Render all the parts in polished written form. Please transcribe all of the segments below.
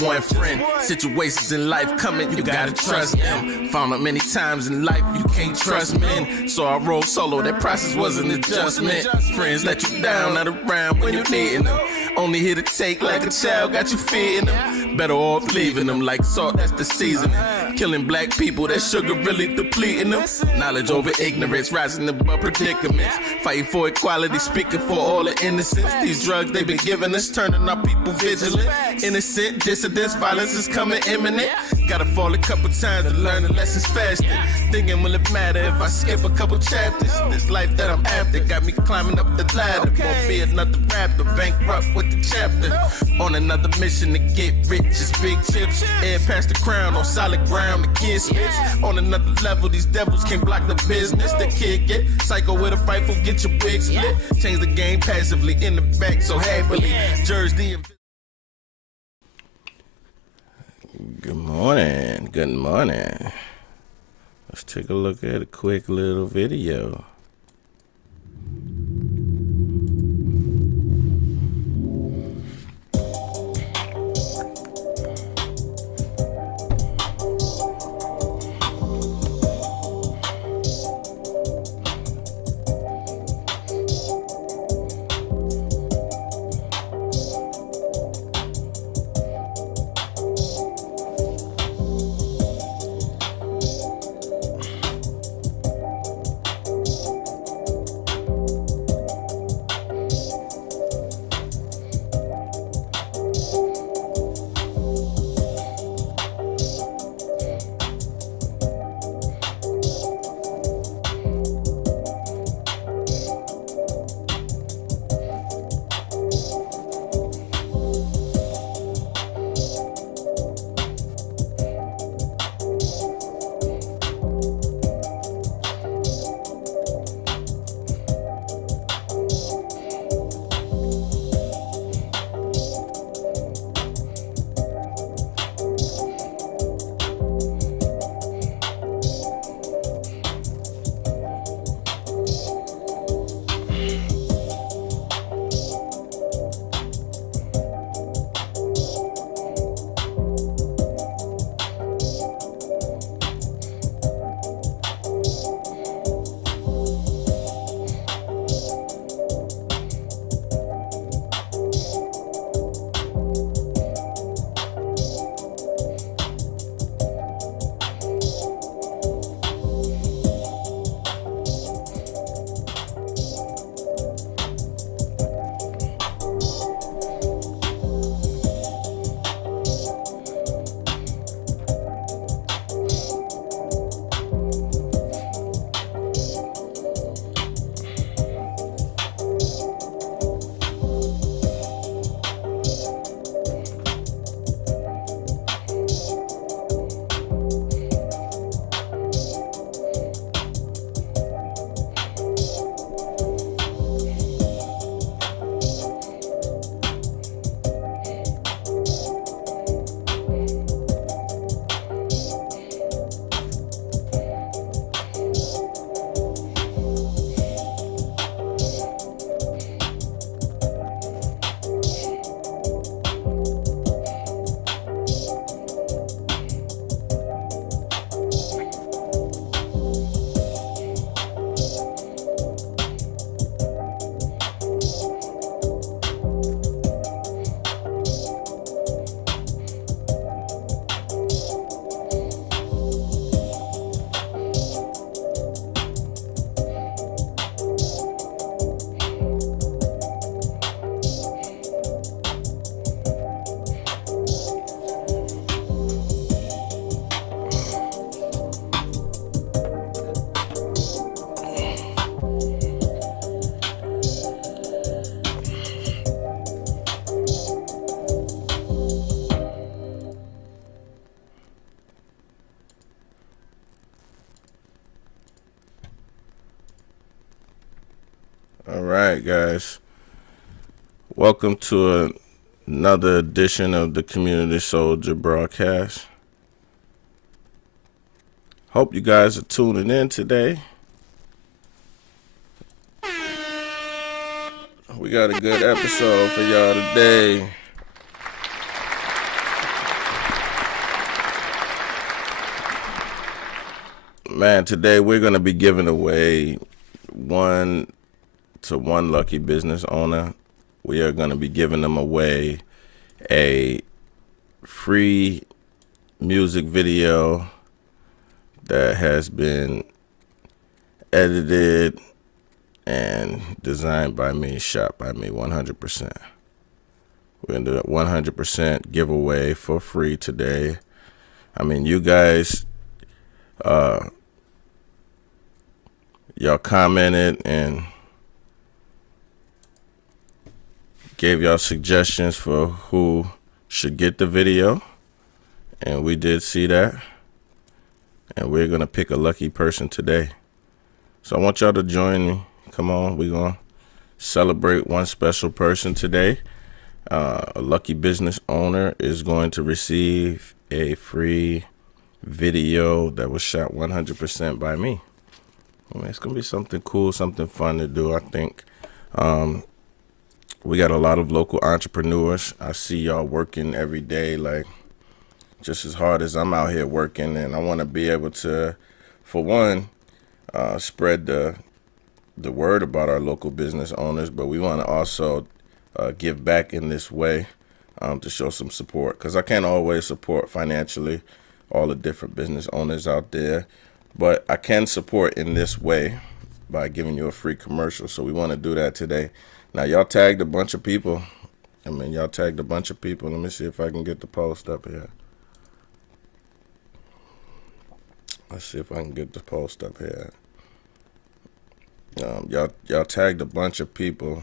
one friend. Situations in life coming, you gotta trust them. Found out many times in life you can't trust men. So I rolled solo, that process was an adjustment. Friends let you down, not around when you needing them. Only here to take like a child, got you feeding them. Better off leaving them like salt, that's the seasoning. Killing black people, that sugar really depleting them. Knowledge over ignorance, rising above predicaments. Fighting for equality, speaking for all the innocence. These drugs they've been giving us, turning our people vigilant. Innocent dissidents, violence is coming imminent. Gotta fall a couple times to learn the lessons faster. Thinking will it matter if I skip a couple chapters? This life that I'm after got me climbing up the ladder. Won't be another rapper, bankrupt with the chapter. On another mission to get rich, it's big chips. Head past the crown on solid ground, the kid switch. On another level, these devils can't block the business. The kid get psycho with a rifle, get your wig split. Change the game passively in the back, so happily. Jersey. Good morning. Good morning. Let's take a look at a quick little video. All right, guys. Welcome to another edition of the Community Soldier broadcast. Hope you guys are tuning in today. We got a good episode for y'all today. Man, today we're going to be giving away one lucky business owner. We are going to be giving them away a free music video that has been edited and designed by me, shot by me 100%. We're going to do a 100% giveaway for free today. I mean, you guys, y'all commented and gave y'all suggestions for who should get the video, and we did see that, and we're gonna pick a lucky person today. So I want y'all to join me. Come on, we're gonna celebrate one special person today. A lucky business owner is going to receive a free video that was shot 100% by me. I mean, it's gonna be something cool, something fun to do, I think. We got a lot of local entrepreneurs. I see y'all working every day, like just as hard as I'm out here working, and I want to be able to, for one, spread the word about our local business owners, but we want to also give back in this way to show some support, because I can't always support financially all the different business owners out there, but I can support in this way by giving you a free commercial. So we want to do that today. Now, y'all tagged a bunch of people. Y'all tagged a bunch of people. Let me see if I can get the post up here. Let's see if I can get the post up here. Y'all tagged a bunch of people.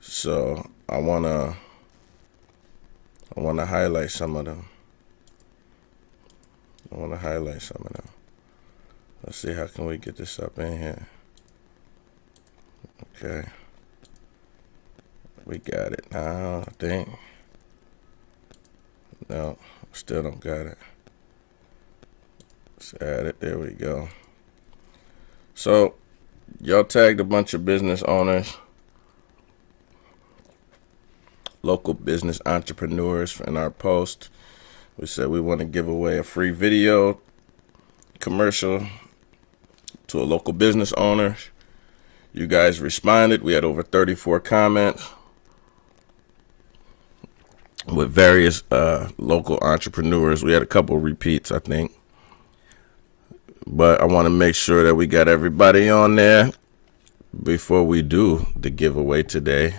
So I wanna highlight some of them. Let's see, how can we get this up in here? Okay. We got it now, I think. No, still don't got it. Let's add it. There we go. So, y'all tagged a bunch of business owners, local business entrepreneurs in our post. We said we want to give away a free video commercial to a local business owner. You guys responded. We had over 34 comments with various local entrepreneurs. We had a couple repeats, I think. But I want to make sure that we got everybody on there before we do the giveaway today.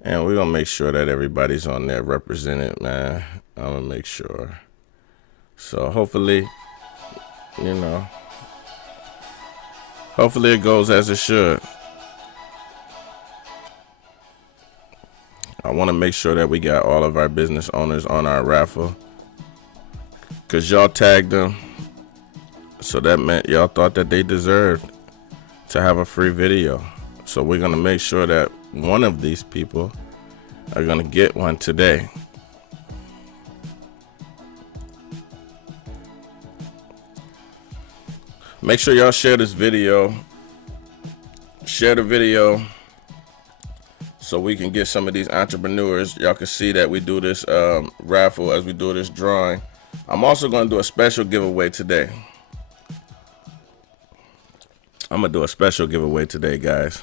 And we're going to make sure that everybody's on there represented, man. I'm going to make sure. So hopefully, hopefully it goes as it should. I want to make sure that we got all of our business owners on our raffle, because y'all tagged them. So that meant y'all thought that they deserved to have a free video. So we're going to make sure that one of these people are going to get one today. Make sure y'all share this video. Share the video so we can get some of these entrepreneurs. Y'all can see that we do this raffle as we do this drawing. I'm also going to do a special giveaway today. I'm going to do a special giveaway today, guys.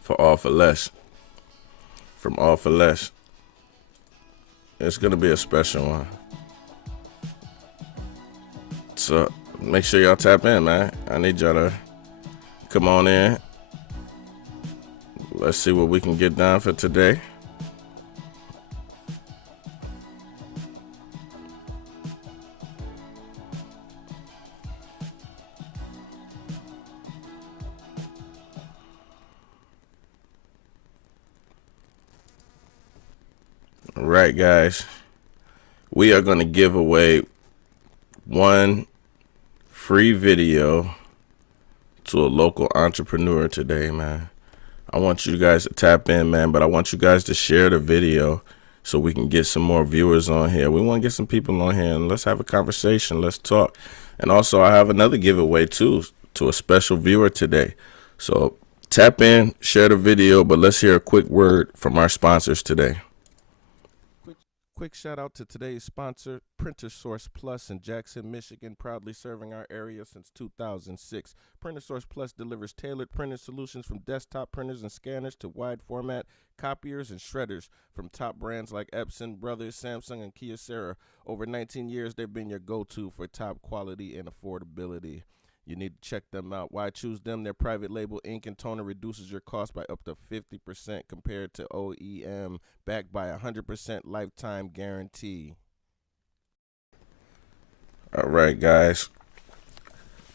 For All For Less. From All For Less. It's going to be a special one. So make sure y'all tap in, man. I need y'all to come on in. Let's see what we can get done for today. All right, guys. We are going to give away one free video to a local entrepreneur today, man. I want you guys to tap in, man, but I want you guys to share the video so we can get some more viewers on here. We want to get some people on here and let's have a conversation. Let's talk. And also, I have another giveaway too to a special viewer today. So tap in, share the video, but let's hear a quick word from our sponsors today. Quick shout out to today's sponsor, Printer Source Plus in Jackson, Michigan, proudly serving our area since 2006. Printer Source Plus delivers tailored printing solutions from desktop printers and scanners to wide format copiers and shredders from top brands like Epson, Brothers, Samsung, and Kyocera. Over 19 years, they've been your go-to for top quality and affordability. You need to check them out. Why choose them? Their private label ink and toner reduces your cost by up to 50% compared to OEM, backed by a 100% lifetime guarantee. All right, guys.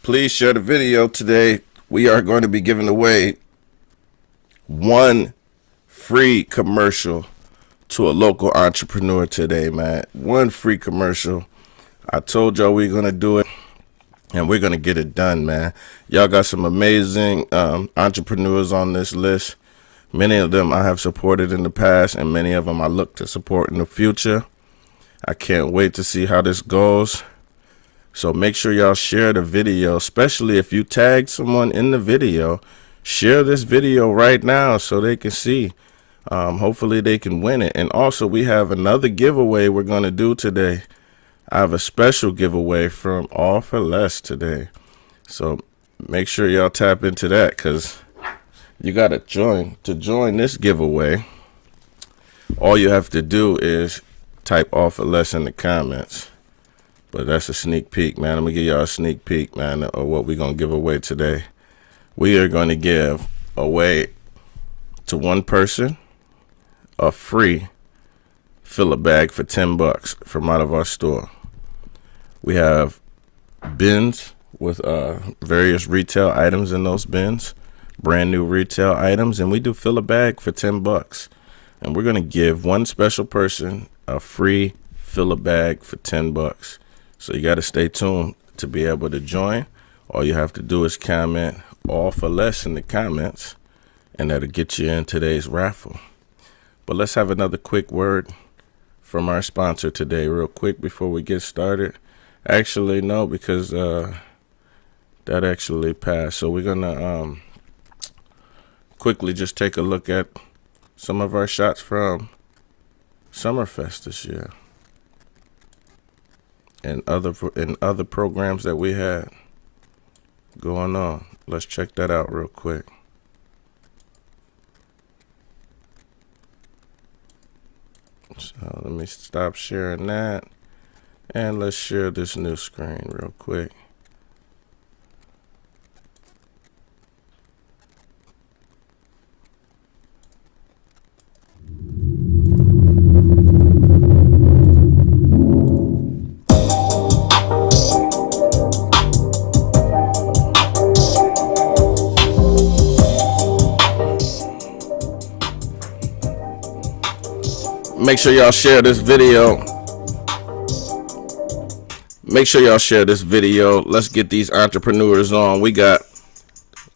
Please share the video today. We are going to be giving away one free commercial to a local entrepreneur today, man. One free commercial. I told y'all we were going to do it. And we're going to get it done, man. Y'all got some amazing entrepreneurs on this list. Many of them I have supported in the past, and many of them I look to support in the future. I can't wait to see how this goes. So make sure y'all share the video, especially if you tagged someone in the video. Share this video right now so they can see. Hopefully they can win it. And also, we have another giveaway we're going to do today. I have a special giveaway from All for Less today. So make sure y'all tap into that, because you got to join. To join this giveaway, all you have to do is type All for Less in the comments. But that's a sneak peek, man. I'm going to give y'all a sneak peek, man, of what we're going to give away today. We are going to give away to one person a free Fill-A-Bag for $10 from out of our store. We have bins with various retail items in those bins, brand new retail items, and we do Fill-A-Bag for $10. And we're going to give one special person a free Fill-A-Bag for $10. So you got to stay tuned to be able to join. All you have to do is comment All for Less in the comments, and that'll get you in today's raffle. But let's have another quick word from our sponsor today real quick before we get started. Actually, no, because that actually passed. So we're going to quickly just take a look at some of our shots from Summerfest this year and other programs that we had going on. Let's check that out real quick. So let me stop sharing that. And let's share this new screen real quick. Make sure y'all share this video. Make sure y'all share this video. Let's get these entrepreneurs on. We got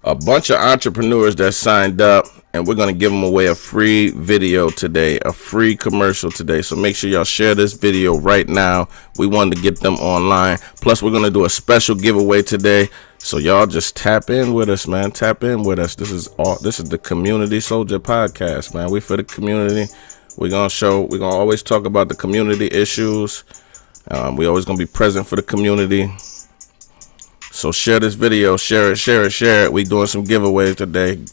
a bunch of entrepreneurs that signed up, and we're going to give them away a free video today, a free commercial today. So make sure y'all share this video right now. We wanted to get them online. Plus, we're going to do a special giveaway today. So y'all just tap in with us, man. Tap in with us. This is the Community Soldier Podcast, man. We for the community. We're going to always talk about the community issues. We always going to be present for the community. So share this video. Share it. We doing some giveaways today.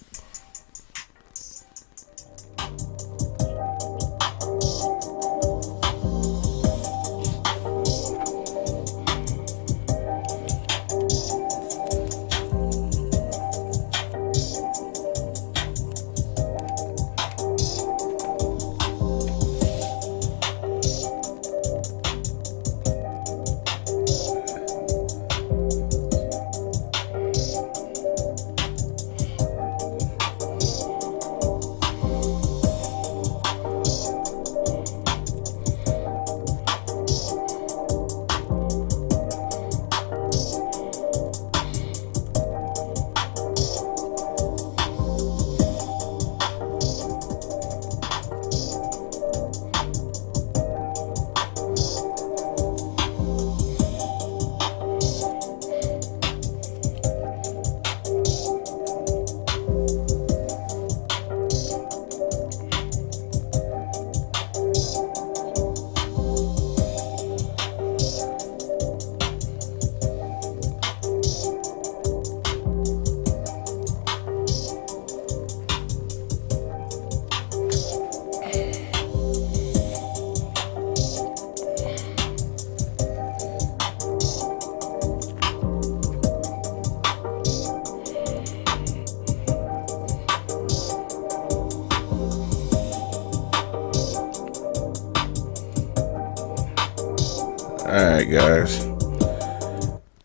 right, guys.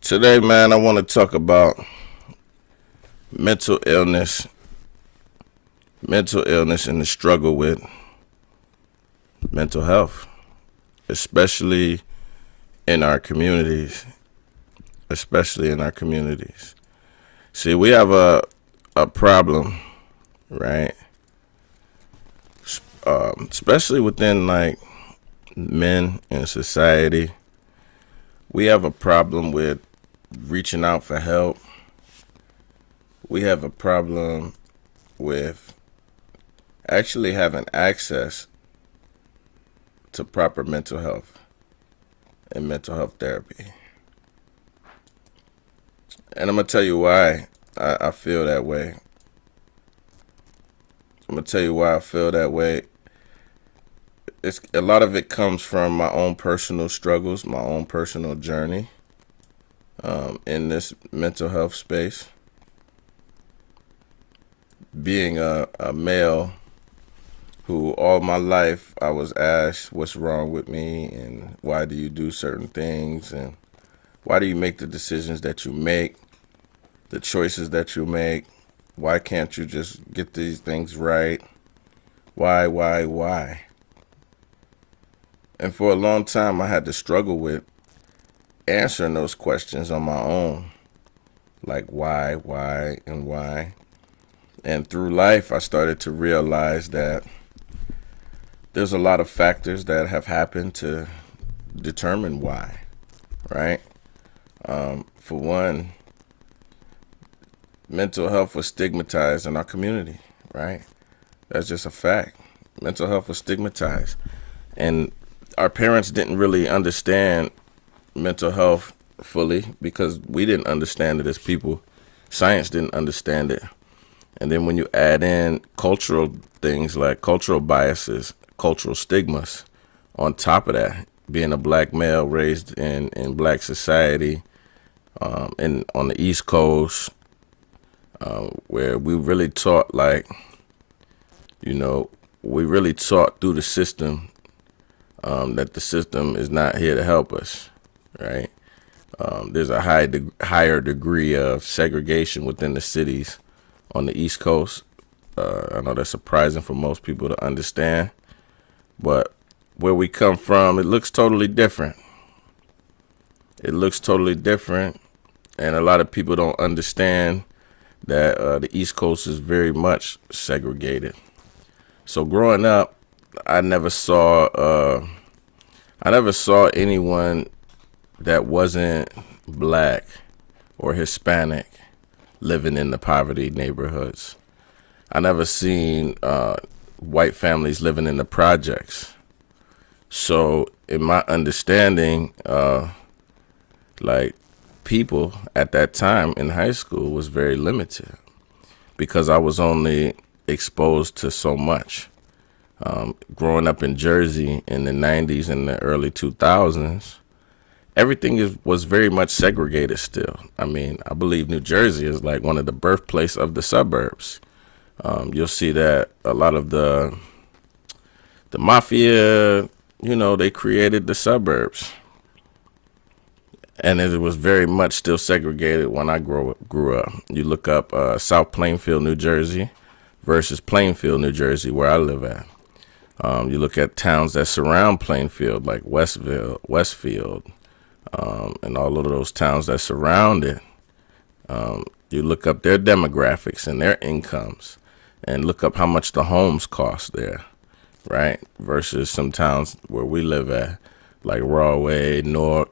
Today, man, I want to talk about mental illness and the struggle with mental health, especially in our communities. See, we have a problem, right? Especially within like men in society. We have a problem with reaching out for help. We have a problem with actually having access to proper mental health and mental health therapy. And I'm going to tell you why I feel that way. It's a lot of it comes from my own personal struggles, my own personal journey in this mental health space. Being a male who all my life I was asked what's wrong with me and why do you do certain things and why do you make the decisions that you make, the choices that you make, why can't you just get these things right, why? And for a long time, I had to struggle with answering those questions on my own. Like why. And through life, I started to realize that there's a lot of factors that have happened to determine why, right? For one, mental health was stigmatized in our community, right? That's just a fact. Mental health was stigmatized. And our parents didn't really understand mental health fully because we didn't understand it as people. Science didn't understand it. And then when you add in cultural things like cultural biases, cultural stigmas, on top of that, being a black male raised in black society, and on the East Coast, where we really taught we really taught through the system that the system is not here to help us, right? There's a higher degree of segregation within the cities on the East Coast. I know that's surprising for most people to understand, but where we come from, it looks totally different. And a lot of people don't understand that the East Coast is very much segregated. So growing up, I never saw anyone that wasn't black or Hispanic living in the poverty neighborhoods. I never seen white families living in the projects. So in my understanding, people at that time in high school was very limited because I was only exposed to so much. Growing up in Jersey in the 90s and the early 2000s, everything was very much segregated still. I mean, I believe New Jersey is like one of the birthplace of the suburbs. You'll see that a lot of the mafia, they created the suburbs. And it was very much still segregated when I grew up. You look up South Plainfield, New Jersey versus Plainfield, New Jersey, where I live at. You look at towns that surround Plainfield, like Westfield, and all of those towns that surround it. You look up their demographics and their incomes and look up how much the homes cost there, right? Versus some towns where we live at, like Rahway, Newark,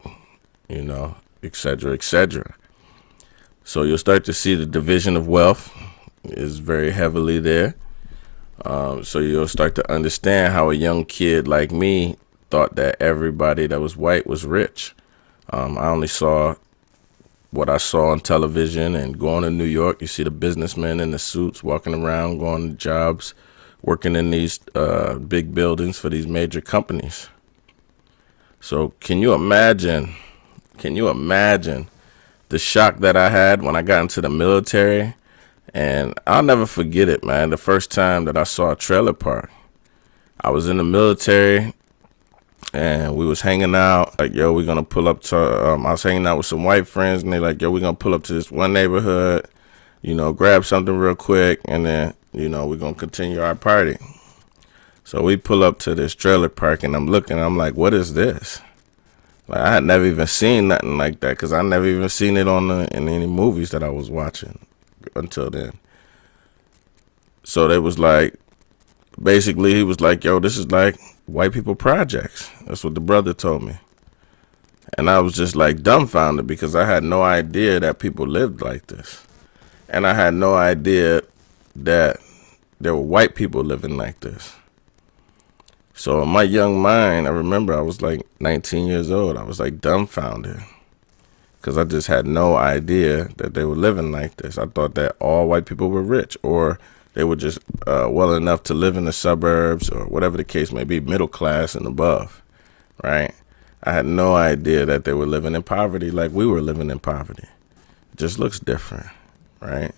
et cetera, et cetera. So you'll start to see the division of wealth is very heavily there. So you'll start to understand how a young kid like me thought that everybody that was white was rich. I only saw what I saw on television, and going to New York, you see the businessmen in the suits walking around, going to jobs, working in these big buildings for these major companies. So can you imagine the shock that I had when I got into the military? And I'll never forget it, man. The first time that I saw a trailer park, I was in the military and we was hanging out. Like, yo, we're gonna pull up to. I was hanging out with some white friends, and they like, yo, we're gonna pull up to this one neighborhood, grab something real quick, and then we're gonna continue our party. So we pull up to this trailer park, and I'm looking. I'm like, what is this? Like, I had never even seen nothing like that because I never even seen it in any movies that I was watching until then. So they was like, basically, he was like, yo, this is like white people projects. That's what the brother told me. And I was just like dumbfounded because I had no idea that people lived like this. And I had no idea that there were white people living like this. So in my young mind, I remember I was like 19 years old. I was like dumbfounded because I just had no idea that they were living like this. I thought that all white people were rich, or they were just well enough to live in the suburbs, or whatever the case may be, middle class and above, right? I had no idea that they were living in poverty like we were living in poverty. It just looks different, right?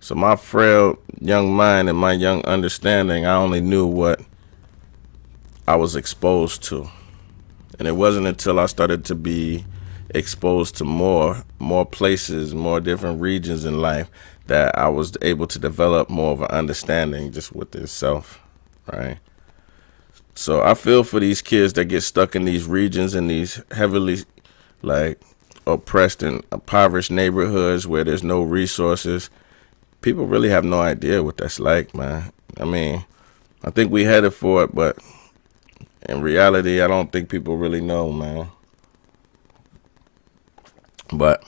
So my frail young mind and my young understanding, I only knew what I was exposed to. And it wasn't until I started to be exposed to more places, more different regions in life, that I was able to develop more of an understanding just with itself, right? So I feel for these kids that get stuck in these regions, in these heavily like oppressed and impoverished neighborhoods where there's no resources. People really have no idea what that's like, man. I mean, I think we headed for it, but in reality, I don't think people really know, man. But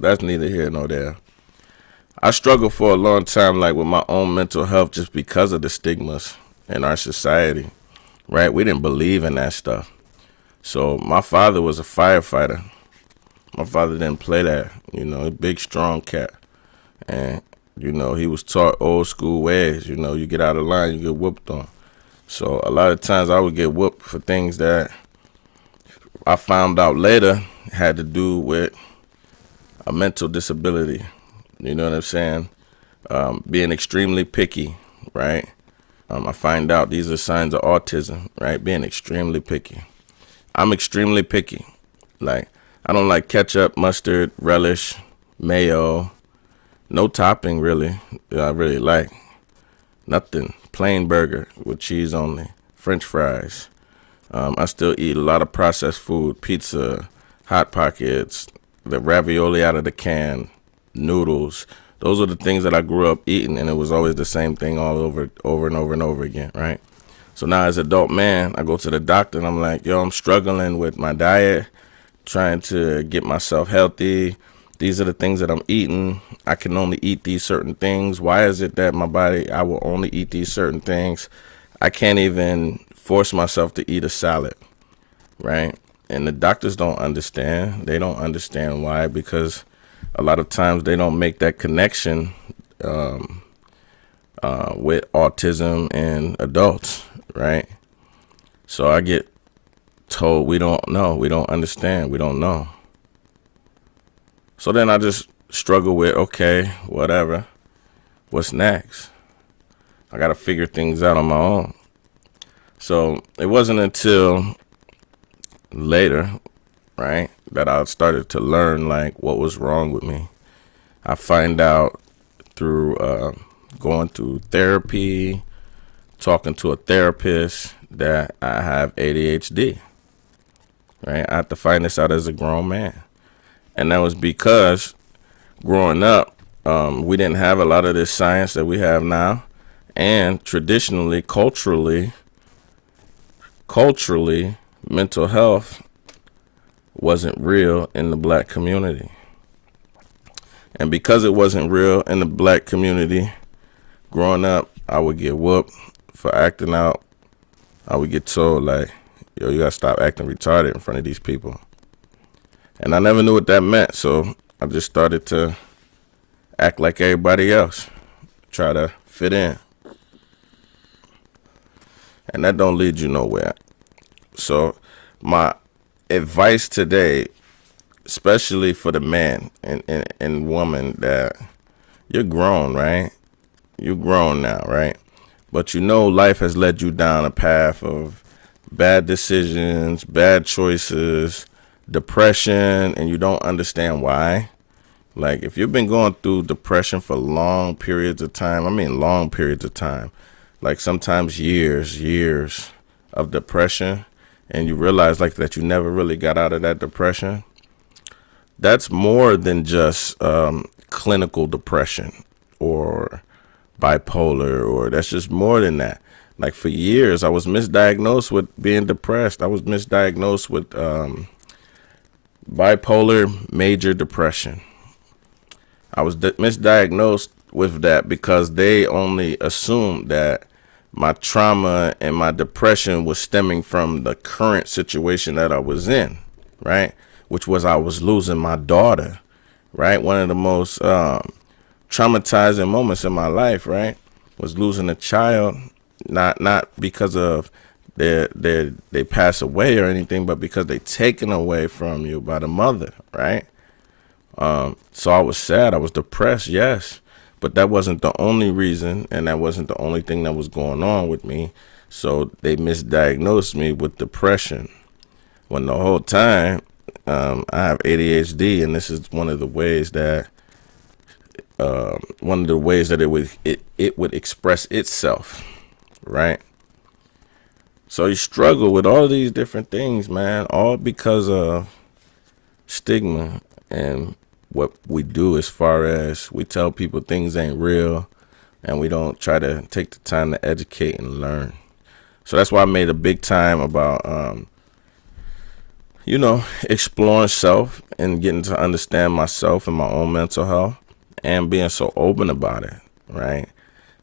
that's neither here nor there. I struggled for a long time, like with my own mental health, just because of the stigmas in our society, right? We didn't believe in that stuff. So my father was a firefighter. My father didn't play that, a big, strong cat. And, he was taught old school ways. You get out of line, you get whooped on. So a lot of times I would get whooped for things that I found out later had to do with a mental disability. You know what I'm saying? Being extremely picky, right? I find out these are signs of autism, right? Being extremely picky. I'm extremely picky. Like, I don't like ketchup, mustard, relish, mayo, no topping really that I really like. Nothing. Plain burger with cheese only. French fries. I still eat a lot of processed food. Pizza, Hot Pockets, the ravioli out of the can, noodles. Those are the things that I grew up eating, and it was always the same thing all over and over again, right? So now as an adult man, I go to the doctor and I'm like, yo, I'm struggling with my diet, trying to get myself healthy. These are the things that I'm eating. I can only eat these certain things. Why is it that my body, I will only eat these certain things? I can't even force myself to eat a salad, right? And the doctors don't understand. They don't understand why, because a lot of times they don't make that connection with autism and adults, right? So I get told we don't know, we don't understand, we don't know. So then I just struggle with, okay, whatever. What's next? I got to figure things out on my own. So it wasn't until later, right, that I started to learn, like, what was wrong with me. I find out through going through therapy, talking to a therapist, that I have ADHD, right? I had to find this out as a grown man. And that was because growing up, we didn't have a lot of this science that we have now. And traditionally, culturally, mental health wasn't real in the black community. And because it wasn't real in the black community, growing up, I would get whooped for acting out. I would get told, like, yo, you gotta stop acting retarded in front of these people. And I never knew what that meant, so I just started to act like everybody else, try to fit in. And that don't lead you nowhere. So my advice today, especially for the man and woman, that you're grown, right? You're grown now, right? But life has led you down a path of bad decisions, bad choices, depression, and you don't understand why. Like, if you've been going through depression for long periods of time, I mean long periods of time, like sometimes years of depression, and you realize like that you never really got out of that depression, that's more than just clinical depression or bipolar, or that's just more than that. Like, for years, I was misdiagnosed with being depressed. I was misdiagnosed with bipolar major depression. I was misdiagnosed with that because they only assumed that my trauma and my depression was stemming from the current situation that I was in, right? Which was I was losing my daughter, right? One of the most traumatizing moments in my life, right? Was losing a child, not because of they pass away or anything, but because they taken away from you by the mother, right? So I was sad, I was depressed, yes, but that wasn't the only reason, and that wasn't the only thing that was going on with me. So they misdiagnosed me with depression, when the whole time I have ADHD, and this is one of the ways that it would express itself, right? So you struggle with all these different things, man, all because of stigma and what we do, as far as we tell people things ain't real, and we don't try to take the time to educate and learn. So that's why I made a big time about exploring self and getting to understand myself and my own mental health, and being so open about it, right?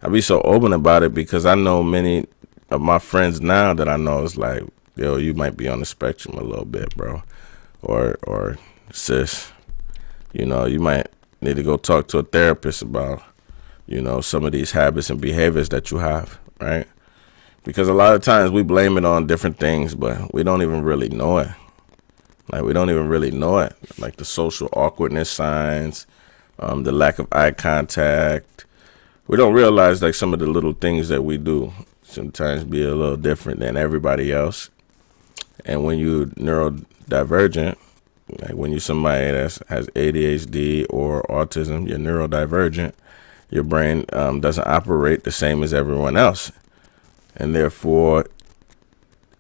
I be so open about it because I know many of my friends now that I know is like, yo, you might be on the spectrum a little bit, bro, or sis, you might need to go talk to a therapist about, some of these habits and behaviors that you have, right? Because a lot of times we blame it on different things, but we don't even really know it. Like, we don't even really know it. Like the social awkwardness signs, the lack of eye contact. We don't realize like some of the little things that we do sometimes be a little different than everybody else. And when you neurodivergent, like when you're somebody that has ADHD or autism, you're neurodivergent, your brain doesn't operate the same as everyone else. And therefore,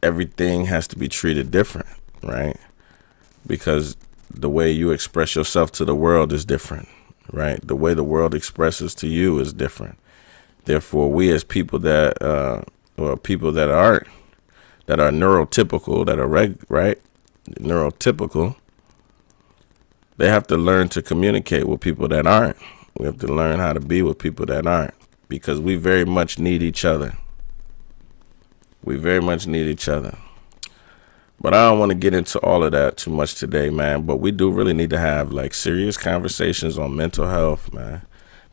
everything has to be treated different, right? Because the way you express yourself to the world is different, right? The way the world expresses to you is different. Therefore, we as people that are neurotypical, that are neurotypical, they have to learn to communicate with people that aren't. We have to learn how to be with people that aren't, because we very much need each other. We very much need each other. But I don't want to get into all of that too much today, man. But we do really need to have like serious conversations on mental health, man.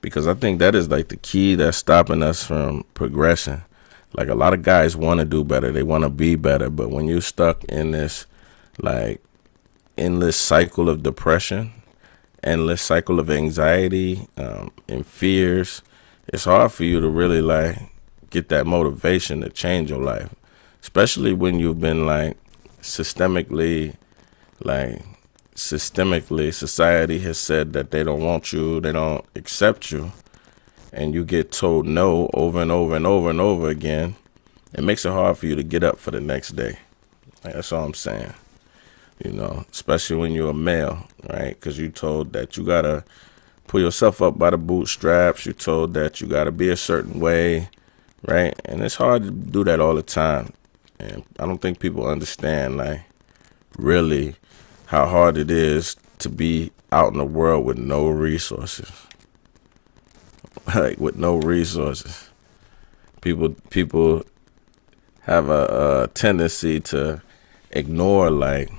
Because I think that is like the key that's stopping us from progressing. Like, a lot of guys want to do better. They want to be better. But when you're stuck in this like endless cycle of depression, endless cycle of anxiety, and fears, it's hard for you to really like get that motivation to change your life. Especially when you've been like systemically, society has said that they don't want you, they don't accept you, and you get told no over and over and over and over again. It makes it hard for you to get up for the next day. Like, that's all I'm saying. Especially when you're a male, right? Because you're told that you gotta pull yourself up by the bootstraps. You're told that you gotta be a certain way, right? And it's hard to do that all the time. And I don't think people understand, like, really how hard it is to be out in the world with no resources. Like, with no resources. People have a tendency to ignore, like,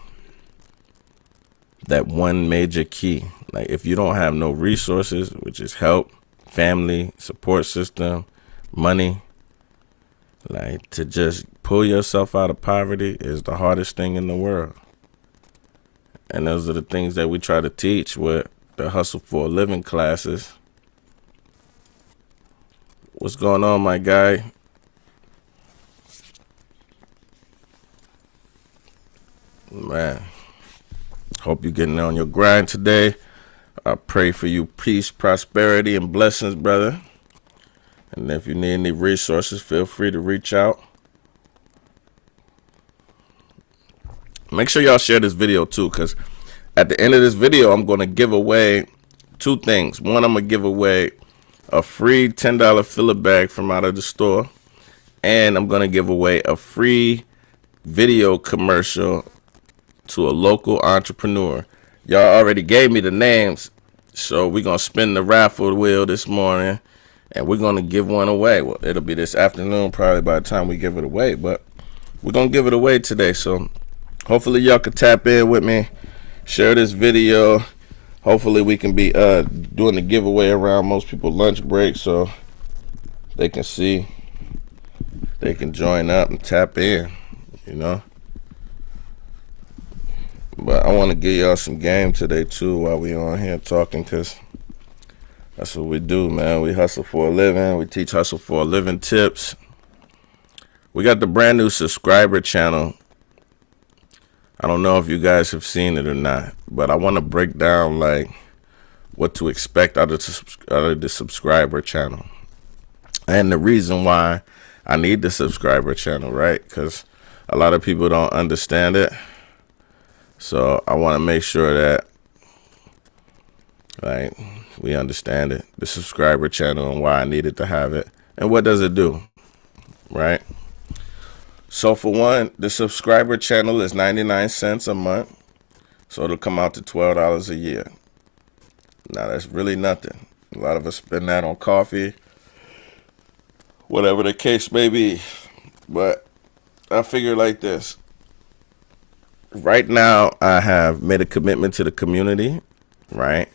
that one major key. Like, if you don't have no resources, which is help, family, support system, money, like, to just pull yourself out of poverty is the hardest thing in the world. And those are the things that we try to teach with the Hustle for a Living classes. What's going on, my guy? Man, hope you're getting on your grind today. I pray for you peace, prosperity, and blessings, brother. And if you need any resources, feel free to reach out. Make sure y'all share this video too, because at the end of this video, I'm going to give away two things. One, I'm going to give away a free $10 filler bag from out of the store. And I'm going to give away a free video commercial to a local entrepreneur. Y'all already gave me the names, so we're going to spin the raffle wheel this morning, and we're going to give one away. Well, it'll be this afternoon probably by the time we give it away, but we're going to give it away today. So hopefully y'all can tap in with me, share this video. Hopefully we can be doing the giveaway around most people's lunch break so they can see, they can join up and tap in, you know. But I want to give y'all some game today too while we on here talking, because that's what we do, man. We hustle for a living. We teach hustle for a living tips. We got the brand new subscriber channel. I don't know if you guys have seen it or not, but I want to break down like what to expect out of the subscriber channel. And the reason why I need the subscriber channel, right? Because a lot of people don't understand it. So I want to make sure that like we understand it, the subscriber channel, and why I needed to have it and what does it do, right? So for one, the subscriber channel is 99 cents a month. So it'll come out to $12 a year. Now that's really nothing. A lot of us spend that on coffee, whatever the case may be. But I figure like this. Right now, I have made a commitment to the community, right?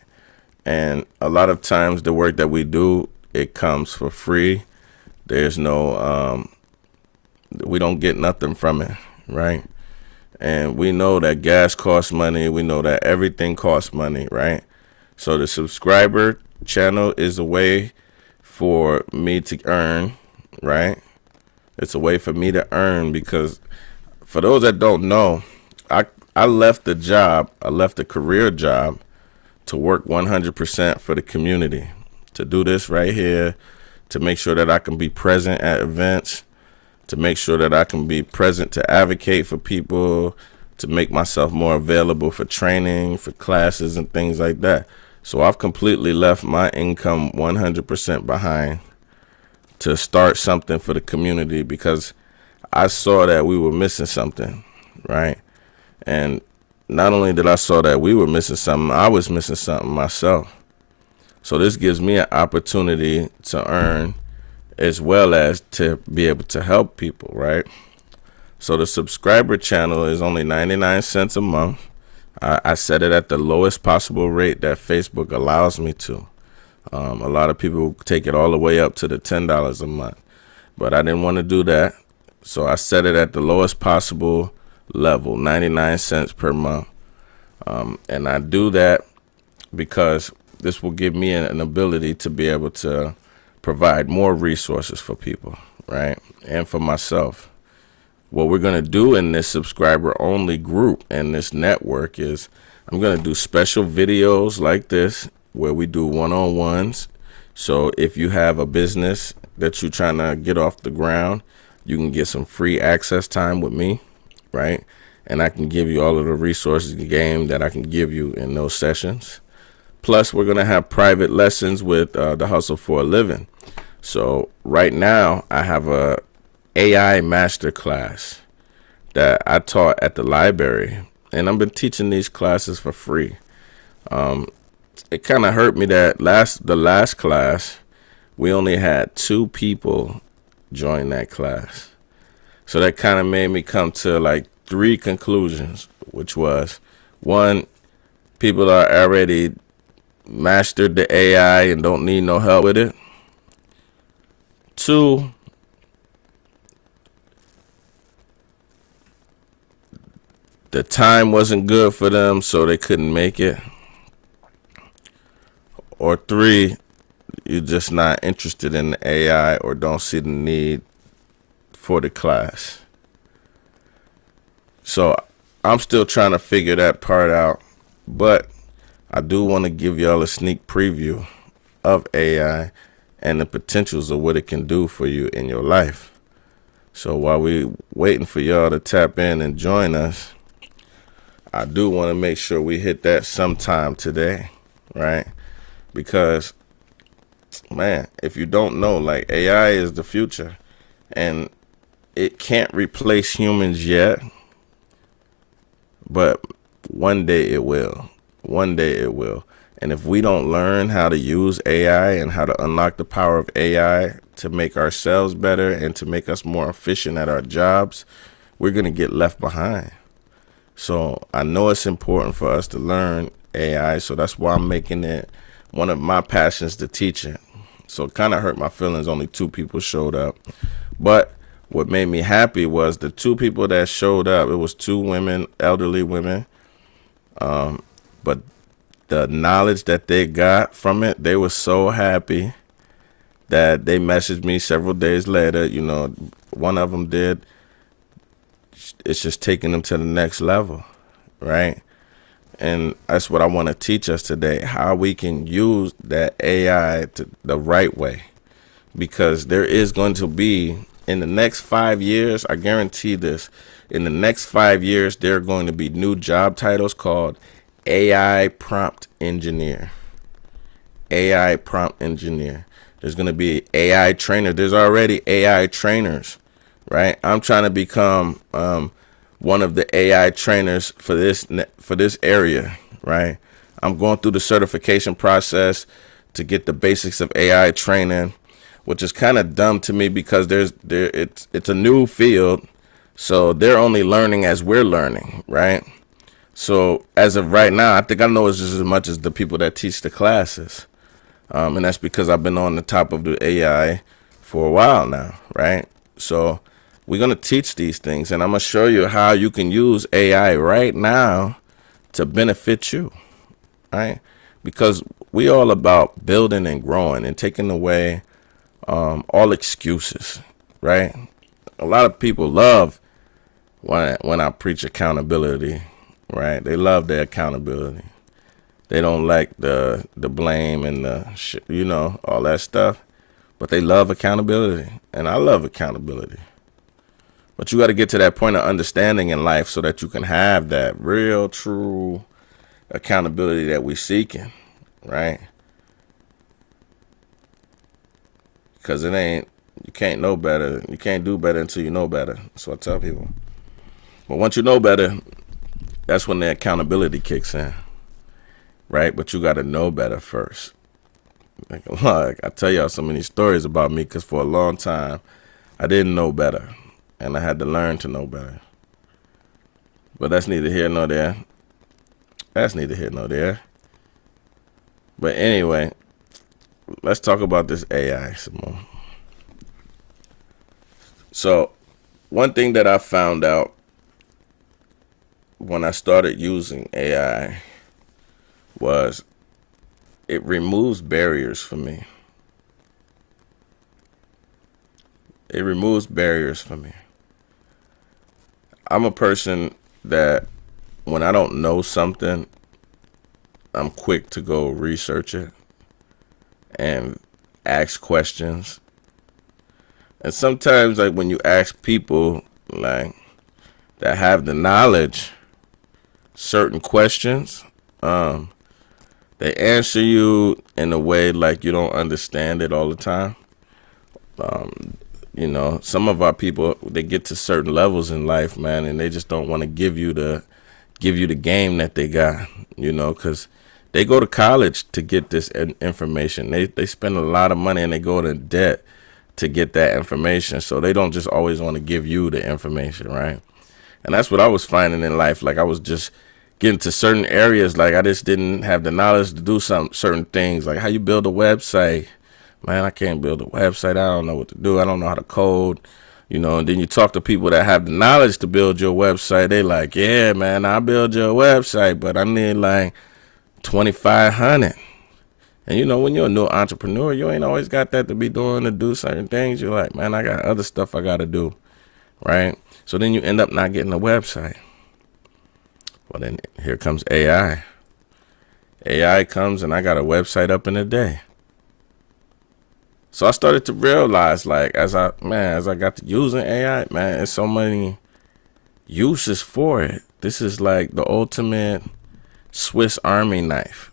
And a lot of times the work that we do, it comes for free. There's no, we don't get nothing from it, right? And we know that gas costs money. We know that everything costs money, right? So the subscriber channel is a way for me to earn, right? It's a way for me to earn because for those that don't know, I left the job, I left a career job to work 100% for the community, to do this right here, to make sure that I can be present at events, to make sure that I can be present to advocate for people, to make myself more available for training, for classes and things like that. So I've completely left my income 100% behind to start something for the community because I saw that we were missing something, right? And not only did I saw that we were missing something, I was missing something myself. So this gives me an opportunity to earn as well as to be able to help people, right? So the subscriber channel is only 99 cents a month. I set it at the lowest possible rate that Facebook allows me to. A lot of people take it all the way up to the $10 a month, but I didn't want to do that. So I set it at the lowest possible level, 99 cents per month. And I do that because this will give me an ability to be able to provide more resources for people, right? And for myself. What we're going to do in this subscriber only group and this network is I'm going to do special videos like this where we do one-on-ones. So if you have a business that you're trying to get off the ground, you can get some free access time with me, right? And I can give you all of the resources in the game that I can give you in those sessions. Plus, we're going to have private lessons with the Hustle for a Living. So right now, I have a AI master class that I taught at the library. And I've been teaching these classes for free. It kind of hurt me that the last class, we only had 2 people join that class. So that kind of made me come to like 3 conclusions, which was 1, people are already mastered the AI and don't need no help with it. 2, the time wasn't good for them, so they couldn't make it. Or 3, you're just not interested in the AI or don't see the need for the class. So I'm still trying to figure that part out, but I do want to give y'all a sneak preview of AI and the potentials of what it can do for you in your life. So while we waiting for y'all to tap in and join us, I do want to make sure we hit that sometime today, right? Because, man, if you don't know, like, AI is the future, and it can't replace humans yet, but one day it will. One day it will. And if we don't learn how to use AI and how to unlock the power of AI to make ourselves better and to make us more efficient at our jobs, we're going to get left behind. So I know it's important for us to learn AI, so that's why I'm making it one of my passions to teach it. So it kind of hurt my feelings only 2 people showed up. But what made me happy was the 2 people that showed up, it was 2 women, elderly women. But the knowledge that they got from it, they were so happy that they messaged me several days later. You know, one of them did. It's just taking them to the next level, right? And that's what I want to teach us today, how we can use that AI the right way. Because there is going to be, in the next 5 years, I guarantee this, in the next 5 years, there are going to be new job titles called AI prompt engineer. AI prompt engineer. There's going to be AI trainer. There's already AI trainers, right? I'm trying to become one of the AI trainers for this area, right? I'm going through the certification process to get the basics of AI training, which is kind of dumb to me because it's a new field, so they're only learning as we're learning, right? So as of right now, I think I know it's just as much as the people that teach the classes. And that's because I've been on the top of the AI for a while now, right? So we're going to teach these things, and I'm going to show you how you can use AI right now to benefit you, right? Because we all about building and growing and taking away all excuses, right? A lot of people love when I preach accountability, right? They love the accountability. They don't like the blame and all that stuff, but they love accountability, and I love accountability. But you got to get to that point of understanding in life so that you can have that real, true accountability that we're seeking, right? Because you can't know better. You can't do better until you know better. That's what I tell people. But once you know better, that's when the accountability kicks in, right? But you got to know better first. Like, I tell y'all so many stories about me because for a long time, I didn't know better, and I had to learn to know better. But that's neither here nor there. That's neither here nor there. But anyway, let's talk about this AI some more. So one thing that I found out when I started using AI was it removes barriers for me. It removes barriers for me. I'm a person that when I don't know something, I'm quick to go research it and ask questions. And sometimes, like, when you ask people like that have the knowledge certain questions, they answer you in a way like you don't understand it all the time. Some of our people, they get to certain levels in life, man, and they just don't want to give you the game that they got, because they go to college to get this information. They spend a lot of money and they go into debt to get that information. So they don't just always want to give you the information, right? And that's what I was finding in life. Like, I was just getting to certain areas, like I just didn't have the knowledge to do certain things, like how you build a website. Man, I can't build a website. I don't know what to do. I don't know how to code, and then you talk to people that have the knowledge to build your website. They like, yeah, man, I'll build your website, but I need like $2,500. And when you're a new entrepreneur, you ain't always got that to be doing to do certain things. You're like, man, I got other stuff I got to do, right? So then you end up not getting a website. Well, then here comes AI. AI comes and I got a website up in a day. So I started to realize, like, as I got to using AI, man, there's so many uses for it. This is like the ultimate Swiss Army knife.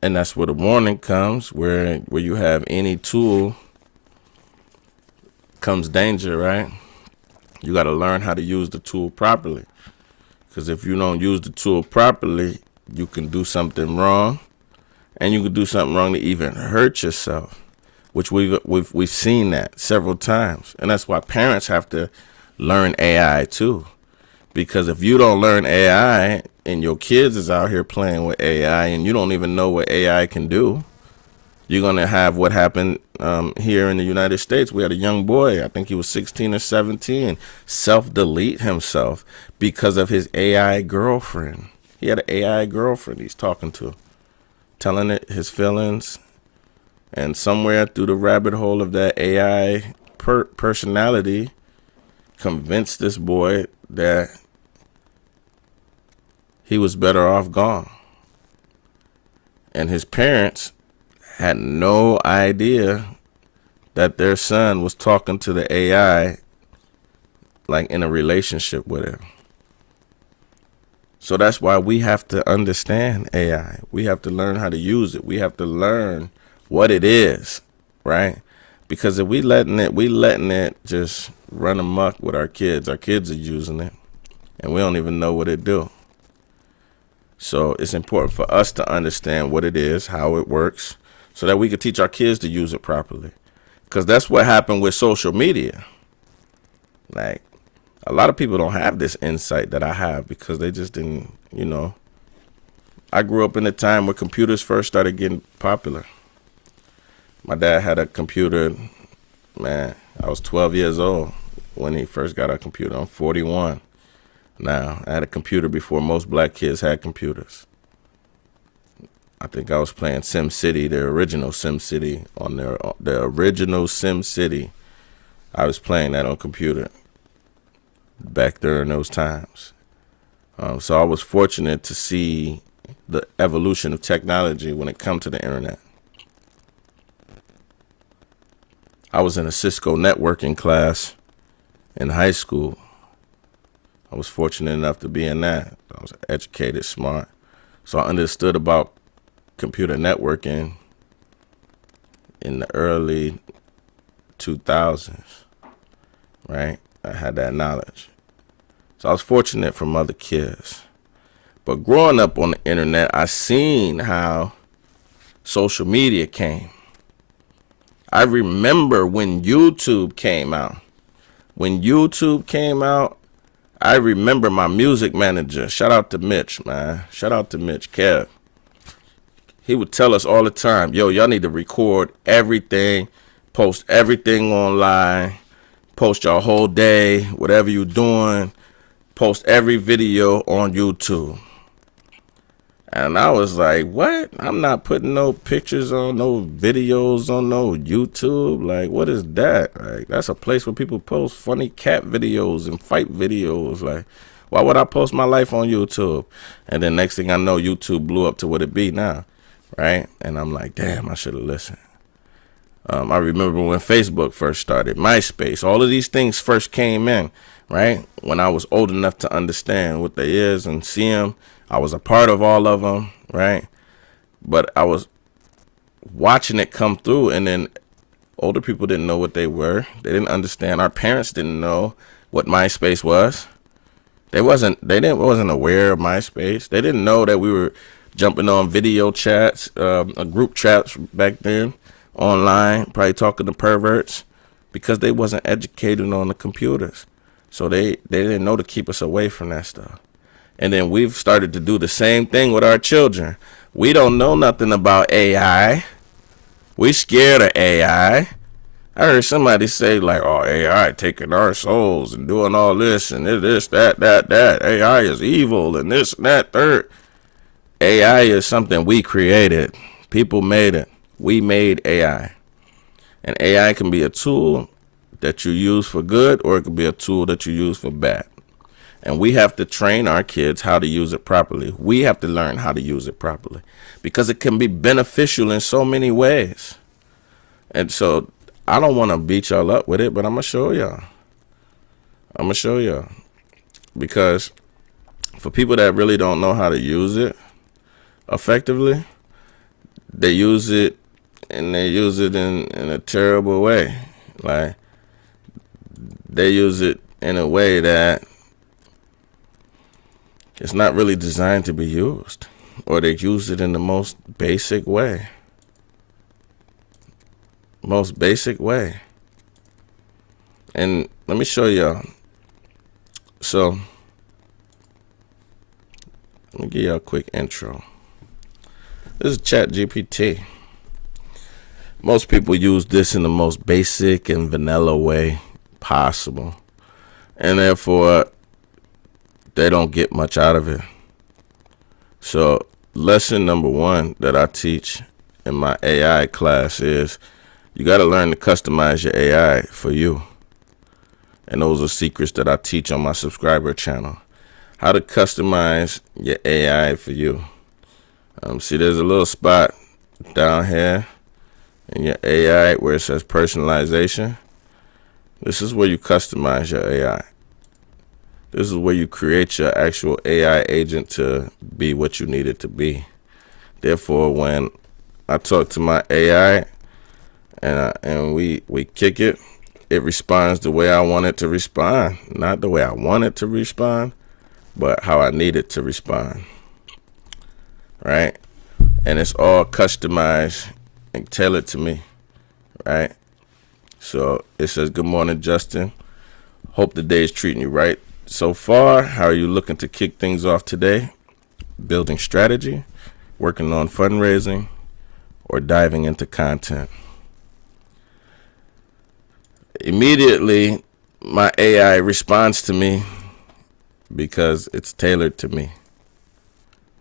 And that's where the warning comes, where you have any tool comes danger, right? You got to learn how to use the tool properly. Because if you don't use the tool properly, you can do something wrong, and you can do something wrong to even hurt yourself, which we've seen that several times. And that's why parents have to learn AI too. Because if you don't learn AI and your kids is out here playing with AI and you don't even know what AI can do, you're going to have what happened here in the United States. We had a young boy, I think he was 16 or 17, self-delete himself because of his AI girlfriend. He had an AI girlfriend he's talking to, telling it his feelings. And somewhere through the rabbit hole of that AI personality convinced this boy that he was better off gone. And his parents had no idea that their son was talking to the AI like in a relationship with him. So that's why we have to understand AI. We have to learn how to use it. We have to learn what it is, right? Because if we letting it just run amok with our kids are using it, and we don't even know what it do. So it's important for us to understand what it is, how it works, so that we can teach our kids to use it properly. Because that's what happened with social media. Like, a lot of people don't have this insight that I have because they just didn't, I grew up in a time where computers first started getting popular. My dad had a computer, man, I was 12 years old when he first got a computer. I'm 41 now. I had a computer before most black kids had computers. I think I was playing SimCity, the original SimCity on the original SimCity. I was playing that on computer back during those times. So I was fortunate to see the evolution of technology when it comes to the internet. I was in a Cisco networking class in high school. I was fortunate enough to be in that. I was educated, smart. So I understood about computer networking in the early 2000s, right? I had that knowledge. So I was fortunate from other kids. But growing up on the internet, I seen how social media came. I remember when YouTube came out. When YouTube came out, I remember my music manager. Shout out to Mitch, man. Shout out to Mitch, Kev. He would tell us all the time, yo, y'all need to record everything, post everything online, post your whole day, whatever you're doing, post every video on YouTube. And I was like, what? I'm not putting no pictures on no videos on no YouTube. Like, what is that? Like, that's a place where people post funny cat videos and fight videos. Like, why would I post my life on YouTube? And then next thing I know, YouTube blew up to what it be now, right? And I'm like, damn, I should have listened. I remember when Facebook first started, MySpace, all of these things first came in, right? When I was old enough to understand what they is and see them, I was a part of all of them, right? But I was watching it come through, and then older people didn't know what they were. They didn't understand. Our parents didn't know what MySpace was. They wasn't aware of MySpace. They didn't know that we were jumping on video chats, group chats back then, online, probably talking to perverts, because they wasn't educated on the computers. So they didn't know to keep us away from that stuff. And then we've started to do the same thing with our children. We don't know nothing about AI. We scared of AI. I heard somebody say like, oh, AI taking our souls and doing all this and this, that. AI is evil and this and that, third. AI is something we created. People made it. We made AI. And AI can be a tool that you use for good, or it can be a tool that you use for bad. And we have to train our kids how to use it properly. We have to learn how to use it properly because it can be beneficial in so many ways. And so I don't want to beat y'all up with it, but I'm going to show y'all. I'm going to show y'all. Because for people that really don't know how to use it effectively, they use it and they use it in a terrible way. Like, they use it in a way that it's not really designed to be used, or they use it in the most basic way. Most basic way. And let me show y'all. So, let me give y'all a quick intro. This is ChatGPT. Most people use this in the most basic and vanilla way possible, and therefore they don't get much out of it. So lesson number one that I teach in my AI class is you got to learn to customize your AI for you. And those are secrets that I teach on my subscriber channel. How to customize your AI for you. See, there's a little spot down here in your AI where it says personalization. This is where you customize your AI. This is where you create your actual AI agent to be what you need it to be. Therefore, when I talk to my AI and we kick it, it responds the way I want it to respond. Not the way I want it to respond, but how I need it to respond. Right? And it's all customized and tailored to me. Right? So it says, good morning, Justin. Hope the day is treating you right so far. How are you looking to kick things off today? Building strategy, working on fundraising, or diving into content? Immediately, my AI responds to me because it's tailored to me,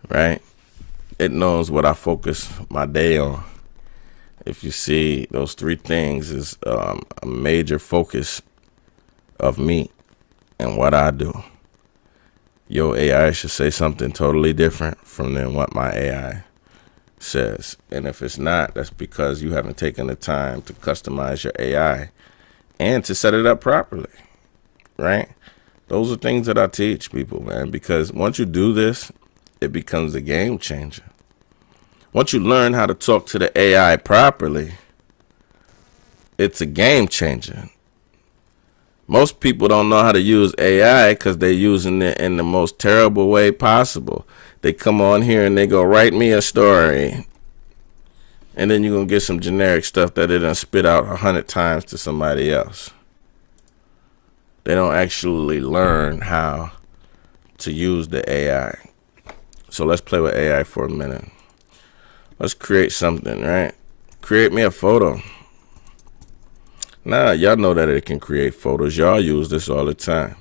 right? It knows what I focus my day on. If you see, those three things is a major focus of me and what I do. Your AI should say something totally different from than what my AI says. And if it's not, that's because you haven't taken the time to customize your AI and to set it up properly, right? Those are things that I teach people, man, because once you do this, it becomes a game changer. Once you learn how to talk to the AI properly, it's a game changer. Most people don't know how to use AI because they're using it in the most terrible way possible. They come on here and they go, write me a story. And then you're going to get some generic stuff that it done spit out 100 times to somebody else. They don't actually learn how to use the AI. So let's play with AI for a minute. Let's create something, right? Create me a photo. Now, y'all know that it can create photos. Y'all use this all the time.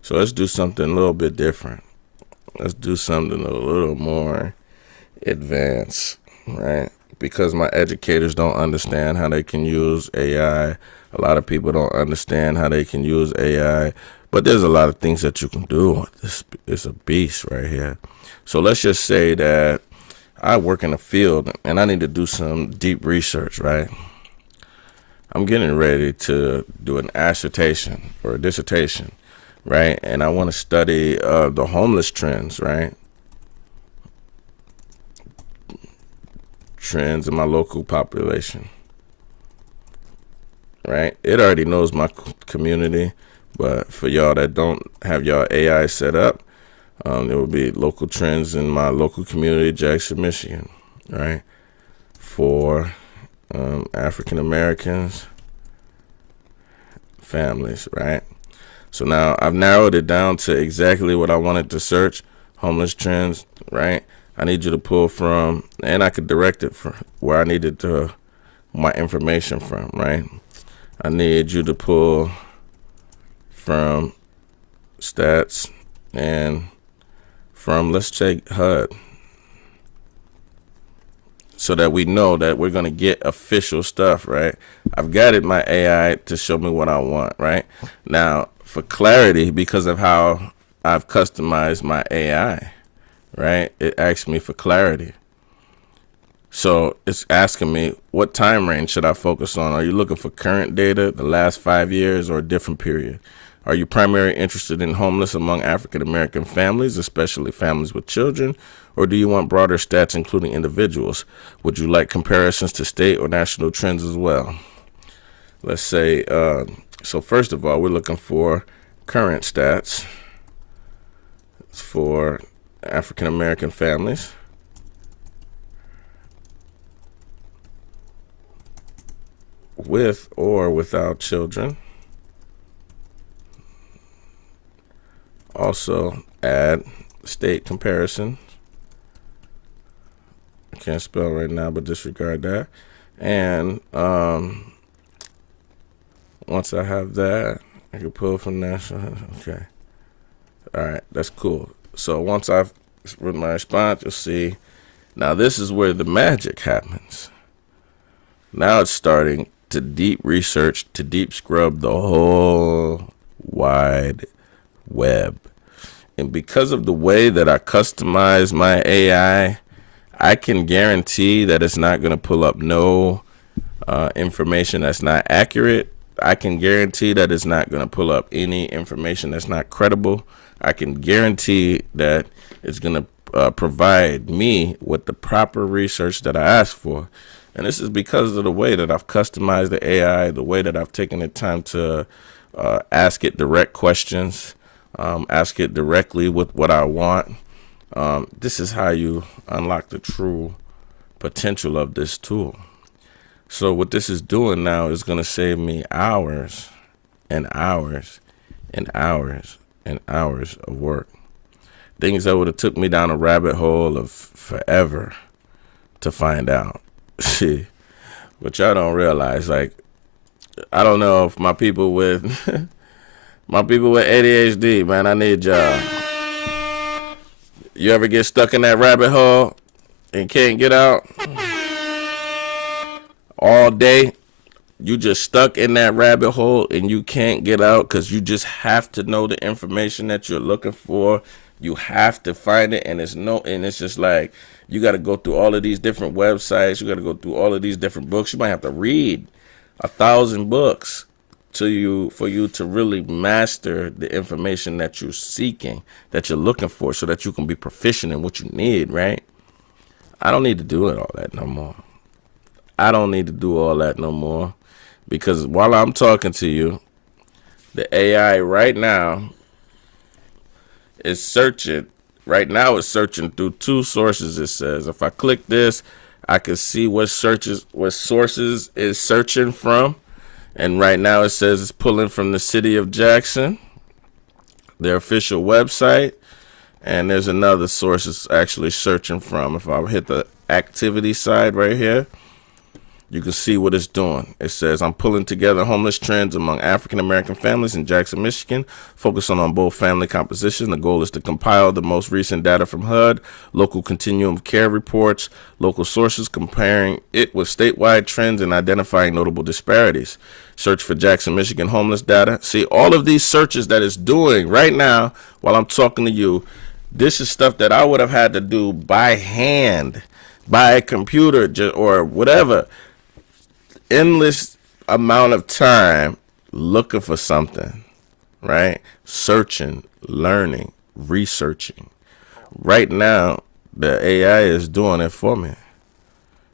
So let's do something a little bit different. Let's do something a little more advanced, right? Because my educators don't understand how they can use AI. A lot of people don't understand how they can use AI. But there's a lot of things that you can do. This is a beast right here. So let's just say that I work in a field and I need to do some deep research, right? I'm getting ready to do an dissertation, right? And I want to study the homeless trends, right? Trends in my local population, right? It already knows my community, but for y'all that don't have y'all AI set up, there will be local trends in my local community, Jackson, Michigan, right? For African Americans, families, right? So now I've narrowed it down to exactly what I wanted to search, homeless trends, right? I need you to pull from, and I could direct it from where I needed to my information from, right? I need you to pull from stats and from, let's take HUD, so that we know that we're going to get official stuff, right? I've guided my AI to show me what I want, right? Now, for clarity, because of how I've customized my AI, right? It asks me for clarity. So it's asking me, what time range should I focus on? Are you looking for current data, the last 5 years, or a different period? Are you primarily interested in homeless among African American families, especially families with children? Or do you want broader stats, including individuals? Would you like comparisons to state or national trends as well? Let's say, so first of all, we're looking for current stats for African American families. With or without children. Also add state comparison. I can't spell right now, but disregard that. And once I have that, I can pull from national. Okay. All right, that's cool. So once I've written my response, you'll see. Now this is where the magic happens. Now it's starting to deep research, to deep scrub the whole wide web. And because of the way that I customize my AI, I can guarantee that it's not going to pull up no information that's not accurate. I can guarantee that it's not going to pull up any information that's not credible. I can guarantee that it's going to provide me with the proper research that I asked for. And this is because of the way that I've customized the AI, the way that I've taken the time to ask it direct questions, ask it directly with what I want. This is how you unlock the true potential of this tool. So what this is doing now is going to save me hours and hours and hours and hours of work. Things that would have took me down a rabbit hole of forever to find out. But y'all don't realize, like, I don't know if my people with ADHD, man, I need y'all. You ever get stuck in that rabbit hole and can't get out? All day, you just stuck in that rabbit hole and you can't get out because you just have to know the information that you're looking for. You have to find it, and it's just like, you got to go through all of these different websites. You got to go through all of these different books. You might have to read 1,000 books for you to really master the information that you're seeking, that you're looking for, so that you can be proficient in what you need, right? I don't need to do all that no more. I don't need to do all that no more, because while I'm talking to you, the AI right now is searching. Right now it's searching through two sources. It says if I click this, I can see what sources is searching from. And right now it says it's pulling from the city of Jackson, their official website. And there's another source it's actually searching from. If I hit the activity side right here, you can see what it's doing. It says, I'm pulling together homeless trends among African American families in Jackson, Michigan, focusing on both family composition. The goal is to compile the most recent data from HUD, local continuum of care reports, local sources, comparing it with statewide trends and identifying notable disparities. Search for Jackson, Michigan homeless data. See, all of these searches that it's doing right now while I'm talking to you, this is stuff that I would have had to do by hand, by a computer, or whatever. Endless amount of time looking for something, right? Searching, learning, researching. Right now, the AI is doing it for me.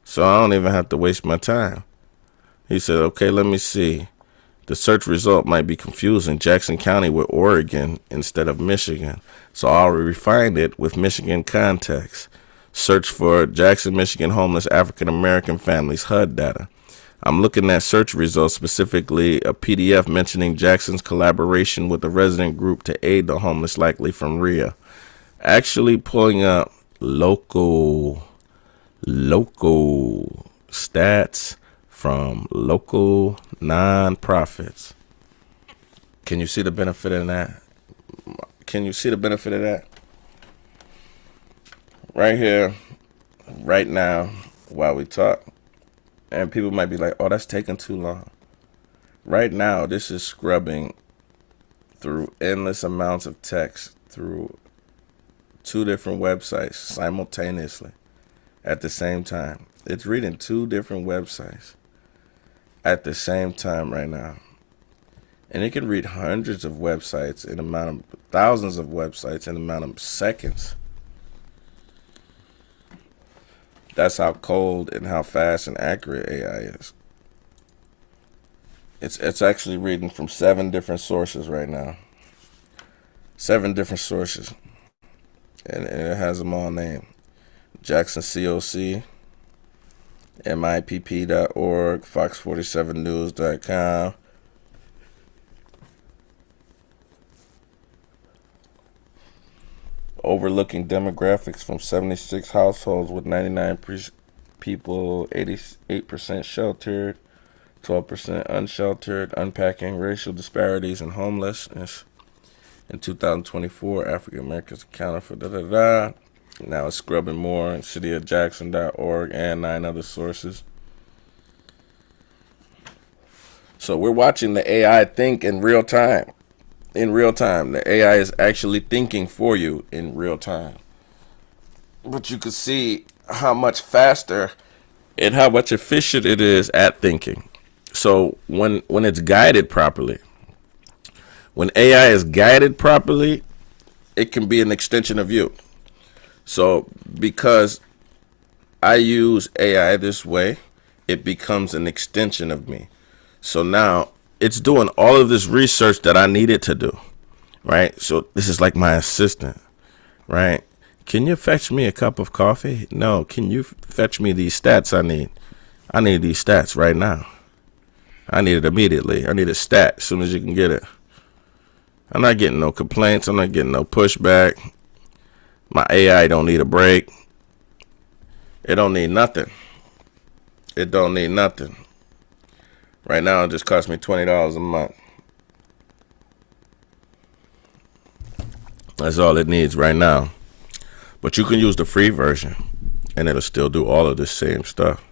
So I don't even have to waste my time. He said, okay, let me see. The search result might be confusing. Jackson County with Oregon instead of Michigan. So I'll refine it with Michigan context. Search for Jackson, Michigan homeless African American families HUD data. I'm looking at search results, specifically a PDF mentioning Jackson's collaboration with a resident group to aid the homeless, likely from RIA. Actually pulling up local stats from local nonprofits. Can you see the benefit in that? Can you see the benefit of that? Right here, right now, while we talk. And people might be like, oh, that's taking too long. Right now, this is scrubbing through endless amounts of text through 2 different websites simultaneously at the same time. It's reading 2 different websites at the same time right now. And it can read hundreds of websites in amount of thousands of websites in amount of seconds. That's how cold and how fast and accurate AI is. It's actually reading from 7 different sources right now. 7 different sources. And it has them all named. Jackson COC, MIPP.org, Fox47news.com. Overlooking demographics from 76 households with 99 people, 88% sheltered, 12% unsheltered, unpacking racial disparities and homelessness. In 2024, African Americans accounted for Now it's scrubbing more in cityofjackson.org and 9 other sources. So we're watching the AI think in real time. In real time. The AI is actually thinking for you in real time. But you can see how much faster and how much efficient it is at thinking. So when it's guided properly, when AI is guided properly, it can be an extension of you. So because I use AI this way, it becomes an extension of me. So now it's doing all of this research that I needed to do, right? So this is like my assistant, right? Can you fetch me a cup of coffee? No. Can you fetch me these stats I need? I need these stats right now. I need it immediately. I need a stat as soon as you can get it. I'm not getting no complaints. I'm not getting no pushback. My AI don't need a break. It don't need nothing. It don't need nothing. Right now, it just costs me $20 a month. That's all it needs right now. But you can use the free version, and it'll still do all of this same stuff.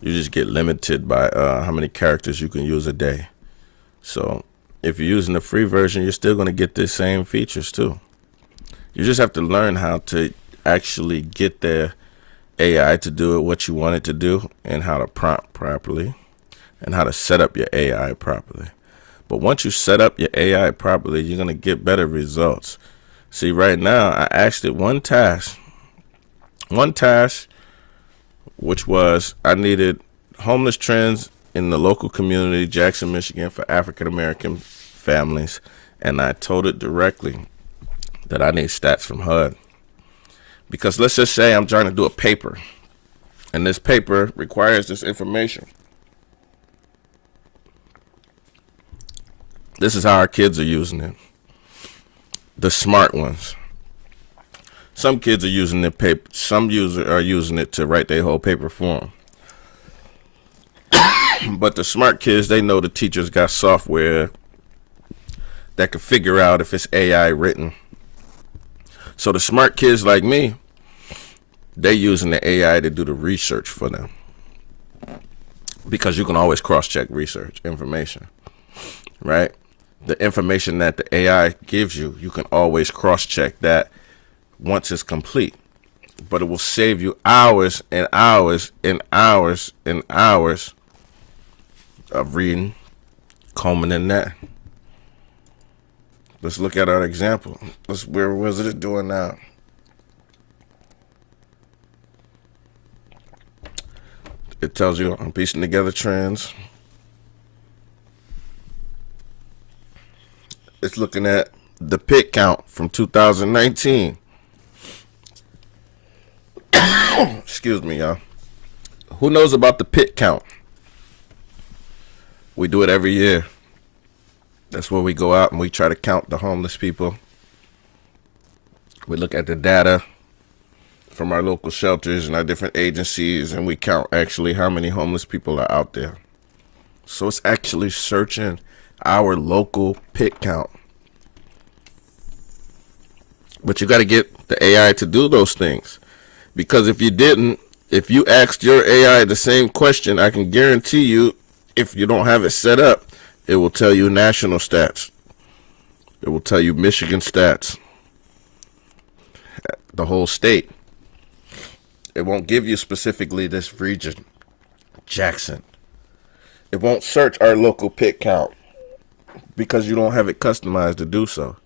You just get limited by how many characters you can use a day. So if you're using the free version, you're still going to get the same features too. You just have to learn how to actually get the AI to do it what you want it to do, and how to prompt properly, and how to set up your AI properly. But once you set up your AI properly, you're going to get better results. See, right now, I asked it one task, which was I needed homeless trends in the local community, Jackson, Michigan, for African American families. And I told it directly that I need stats from HUD. Because let's just say I'm trying to do a paper, and this paper requires this information. This is how our kids are using it. The smart ones. Some kids are using the paper. Some users are using it to write their whole paper for them. But the smart kids, they know the teachers got software that can figure out if it's AI written. So the smart kids like me, they're using the AI to do the research for them. Because you can always cross-check research information, right? The information that the AI gives you, you can always cross-check that once it's complete. But it will save you hours and hours and hours and hours of reading, combing in that. Let's look at our example. Where was it doing now? It tells you I'm piecing together trends. It's looking at the pit count from 2019. Excuse me, y'all. Who knows about the pit count? We do it every year. That's where we go out and we try to count the homeless people. We look at the data from our local shelters and our different agencies, and we count actually how many homeless people are out there. So it's actually searching our local pit count. But you got to get the AI to do those things. Because if you didn't, if you asked your AI the same question, I can guarantee you, if you don't have it set up, it will tell you national stats. It will tell you Michigan stats, the whole state. It won't give you specifically this region, Jackson. It won't search our local pick count because you don't have it customized to do so.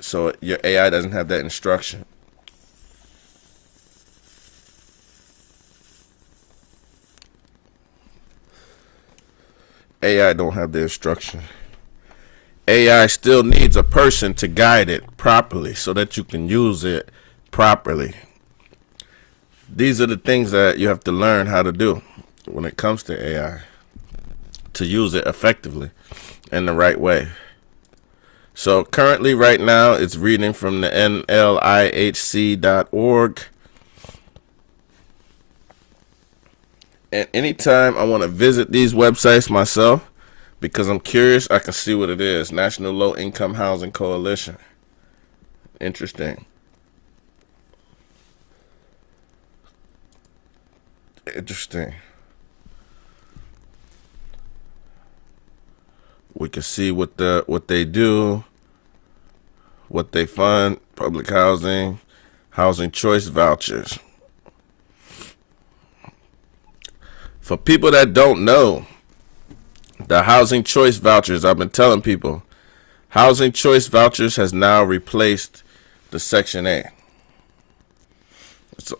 So your AI doesn't have that instruction. AI don't have the instruction. AI still needs a person to guide it properly so that you can use it properly. These are the things that you have to learn how to do when it comes to AI, to use it effectively in the right way. So currently right now it's reading from the nlihc.org. And anytime I want to visit these websites myself, because I'm curious, I can see what it is. National Low Income Housing Coalition. Interesting. Interesting. We can see what they do, what they fund, public housing, housing choice vouchers. For people that don't know, the housing choice vouchers, I've been telling people, housing choice vouchers has now replaced the Section 8.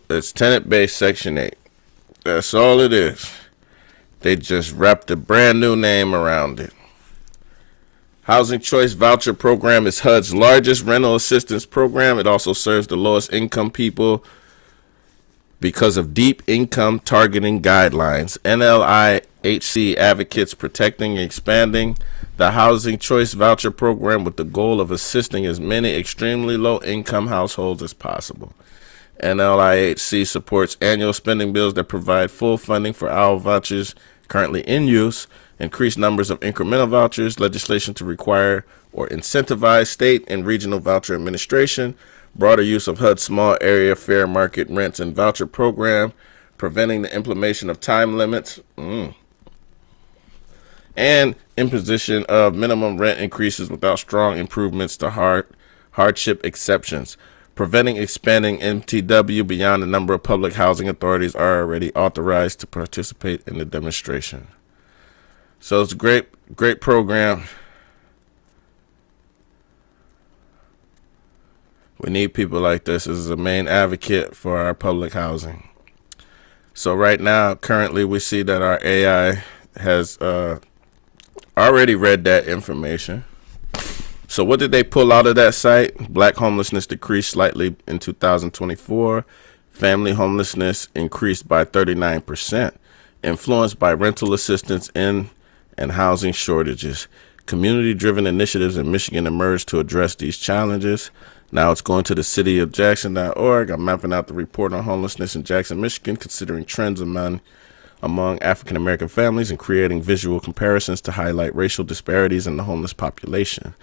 It's tenant-based Section 8. That's all it is. They just wrapped a brand new name around it. Housing Choice Voucher Program is HUD's largest rental assistance program. It also serves the lowest income people because of deep income targeting guidelines. NLIHC advocates protecting and expanding the Housing Choice Voucher Program with the goal of assisting as many extremely low income households as possible. NLIHC supports annual spending bills that provide full funding for our vouchers currently in use, increased numbers of incremental vouchers, legislation to require or incentivize state and regional voucher administration, broader use of HUD's small area fair market rents and voucher program, preventing the implementation of time limits, and imposition of minimum rent increases without strong improvements to hardship exceptions, preventing expanding MTW beyond the number of public housing authorities are already authorized to participate in the demonstration. So it's a great program. We need people like this as a main advocate for our public housing. So right now, currently, we see that our AI has already read that information. So what did they pull out of that site? Black homelessness decreased slightly in 2024. Family homelessness increased by 39%, influenced by rental assistance and housing shortages. Community-driven initiatives in Michigan emerged to address these challenges. Now it's going to the cityofjackson.org. I'm mapping out the report on homelessness in Jackson, Michigan, considering trends among African-American families and creating visual comparisons to highlight racial disparities in the homeless population.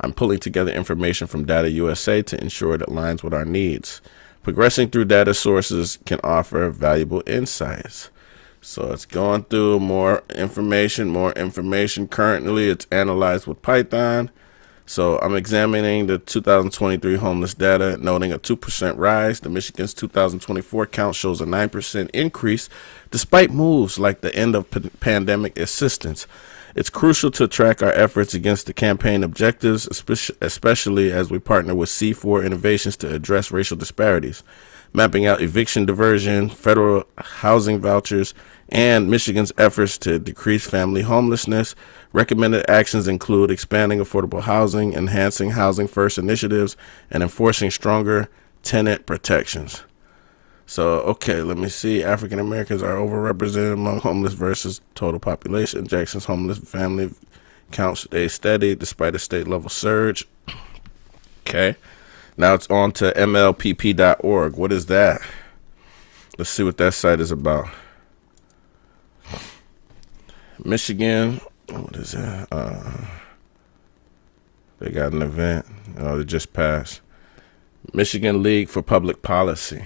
I'm pulling together information from Data USA to ensure it aligns with our needs. Progressing through data sources can offer valuable insights. So it's going through more information. Currently, it's analyzed with Python. So I'm examining the 2023 homeless data, noting a 2% rise. The Michigan's 2024 count shows a 9% increase, despite moves like the end of pandemic assistance. It's crucial to track our efforts against the campaign objectives, especially as we partner with C4 Innovations to address racial disparities, mapping out eviction diversion, federal housing vouchers, and Michigan's efforts to decrease family homelessness. Recommended actions include expanding affordable housing, enhancing housing first initiatives, and enforcing stronger tenant protections. So, okay, let me see. African Americans are overrepresented among homeless versus total population. Jackson's homeless family count stays steady despite a state level surge. Okay, now it's on to MLPP.org. What is that? Let's see what that site is about. Michigan. What is that? They got an event. Oh, it just passed. Michigan League for Public Policy.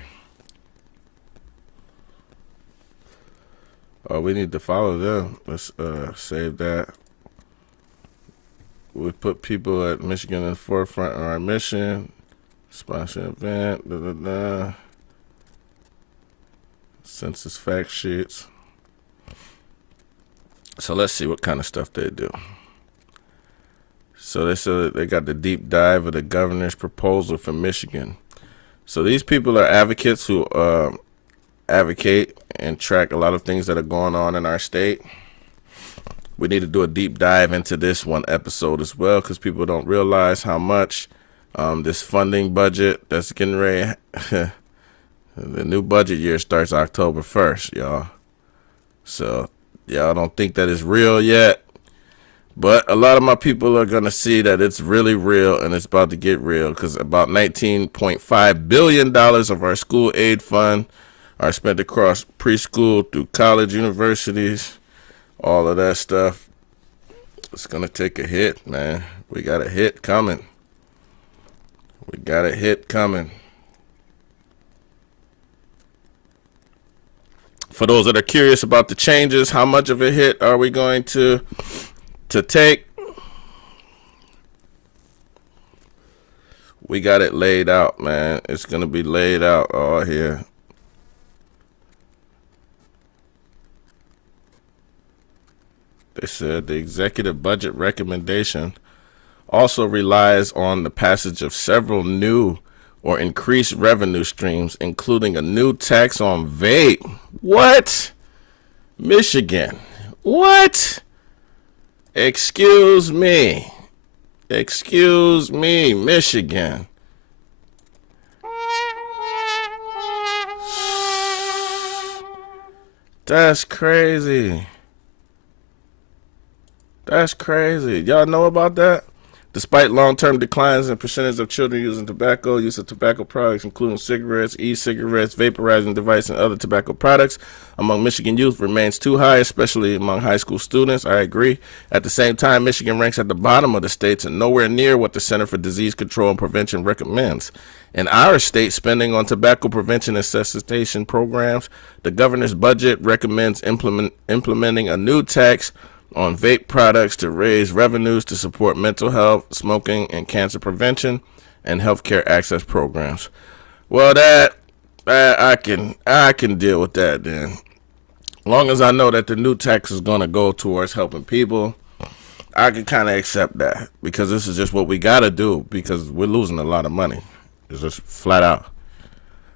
Oh, we need to follow them. Let's save that. We put people at Michigan in the forefront of our mission. Sponsor event. Census fact sheets. So let's see what kind of stuff they do. So they said they got the deep dive of the governor's proposal for Michigan. So these people are advocates who advocate and track a lot of things that are going on in our state. We need to do a deep dive into this one episode as well, because people don't realize how much this funding budget that's getting ready. The new budget year starts October 1st, y'all. So y'all don't think that it's real yet, but a lot of my people are going to see that it's really real, and it's about to get real, because about $19.5 billion of our school aid fund are spent across preschool through college, universities, all of that stuff. It's going to take a hit, man. We got a hit coming. We got a hit coming. For those that are curious about the changes, how much of a hit are we going to take? We got it laid out, man. It's going to be laid out all here. They said the executive budget recommendation also relies on the passage of several new or increased revenue streams, including a new tax on vape. What? Michigan. What? Excuse me. Excuse me, Michigan. That's crazy. That's crazy. Y'all know about that? Despite long-term declines in percentage of children using tobacco, use of tobacco products, including cigarettes, e-cigarettes, vaporizing devices, and other tobacco products among Michigan youth remains too high, especially among high school students. I agree. At the same time, Michigan ranks at the bottom of the states and nowhere near what the Center for Disease Control and Prevention recommends. In our state, spending on tobacco prevention and cessation programs, the governor's budget recommends implementing a new tax on vape products to raise revenues to support mental health, smoking, and cancer prevention and healthcare access programs. Well, that I can deal with that then. Long as I know that the new tax is going to go towards helping people, I can kind of accept that, because this is just what we got to do, because we're losing a lot of money. It's just flat out.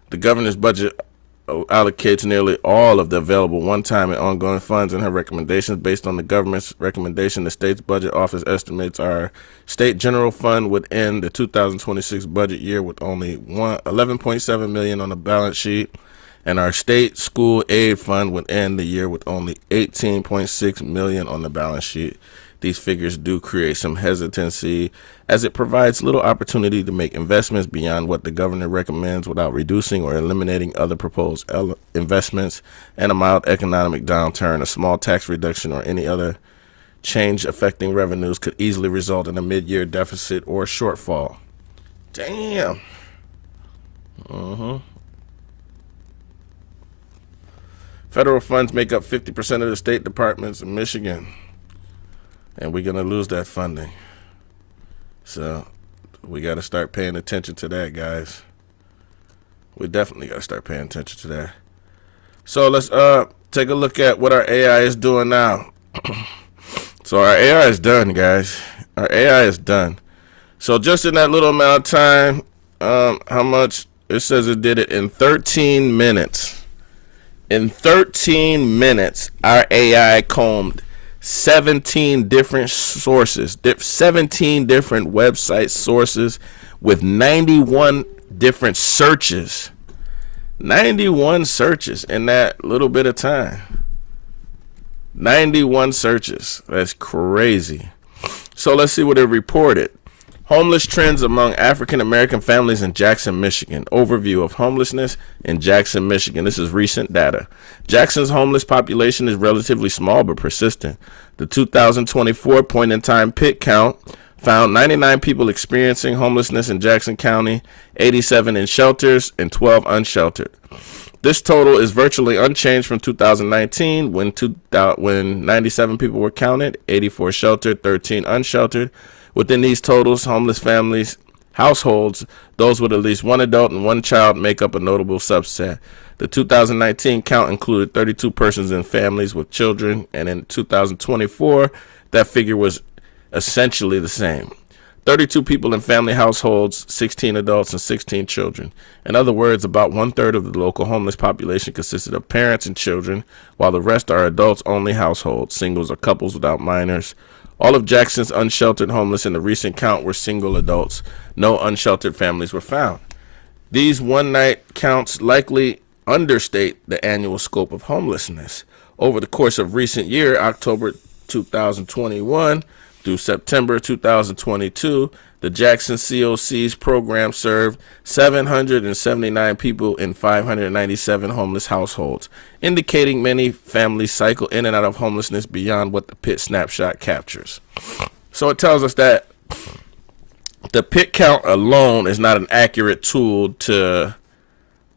The governor's budget allocates nearly all of the available one-time and ongoing funds in her recommendations. Based on the government's recommendation, the state's budget office estimates our state general fund would end the 2026 budget year with only $11.7 million on the balance sheet, and our state school aid fund would end the year with only $18.6 million on the balance sheet. These figures do create some hesitancy, as it provides little opportunity to make investments beyond what the governor recommends without reducing or eliminating other proposed investments, and a mild economic downturn, a small tax reduction, or any other change affecting revenues could easily result in a mid-year deficit or shortfall. Damn. Federal funds make up 50% of the state departments in Michigan, and we're going to lose that funding. So we got to start paying attention to that, guys. We definitely got to start paying attention to that. So let's take a look at what our AI is doing now. So our AI is done, guys. Our AI is done. So just in that little amount of time, how much? It says it did it in 13 minutes. In 13 minutes, our AI combed 17 different sources, 17 different website sources with 91 different searches. 91 searches in that little bit of time. 91 searches. That's crazy. So let's see what it reported. Homeless trends among African American families in Jackson, Michigan. Overview of homelessness in Jackson, Michigan. This is recent data. Jackson's homeless population is relatively small but persistent. The 2024 point-in-time PIT count found 99 people experiencing homelessness in Jackson County, 87 in shelters, and 12 unsheltered. This total is virtually unchanged from 2019 when 97 people were counted, 84 sheltered, 13 unsheltered, Within these totals, homeless families, households, those with at least one adult and one child make up a notable subset. The 2019 count included 32 persons in families with children, and in 2024, that figure was essentially the same. 32 people in family households, 16 adults, and 16 children. In other words, about 1/3 of the local homeless population consisted of parents and children, while the rest are adults-only households, singles or couples without minors. All of Jackson's unsheltered homeless in the recent count were single adults. No unsheltered families were found. These one-night counts likely understate the annual scope of homelessness. Over the course of recent year, October 2021 through September 2022, the Jackson COC's program served 779 people in 597 homeless households, indicating many families cycle in and out of homelessness beyond what the PIT snapshot captures. So it tells us that the PIT count alone is not an accurate tool to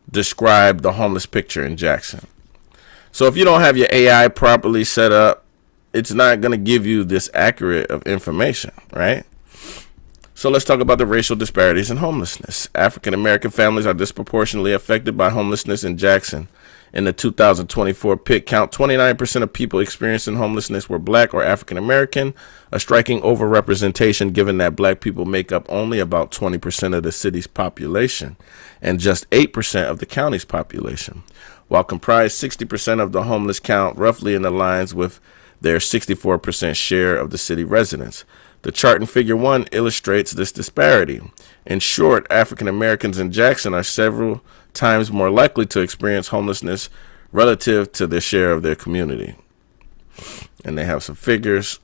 describe the homeless picture in Jackson. So if you don't have your AI properly set up, it's not going to give you this accurate of information, right? So let's talk about the racial disparities in homelessness. African American families are disproportionately affected by homelessness in Jackson. In the 2024 PIT count, 29% of people experiencing homelessness were Black or African American, a striking overrepresentation given that Black people make up only about 20% of the city's population and just 8% of the county's population. While comprised 60% of the homeless count, roughly in the lines with their 64% share of the city residents. The chart in Figure 1 illustrates this disparity. In short, African Americans in Jackson are several times more likely to experience homelessness relative to their share of their community. And they have some figures.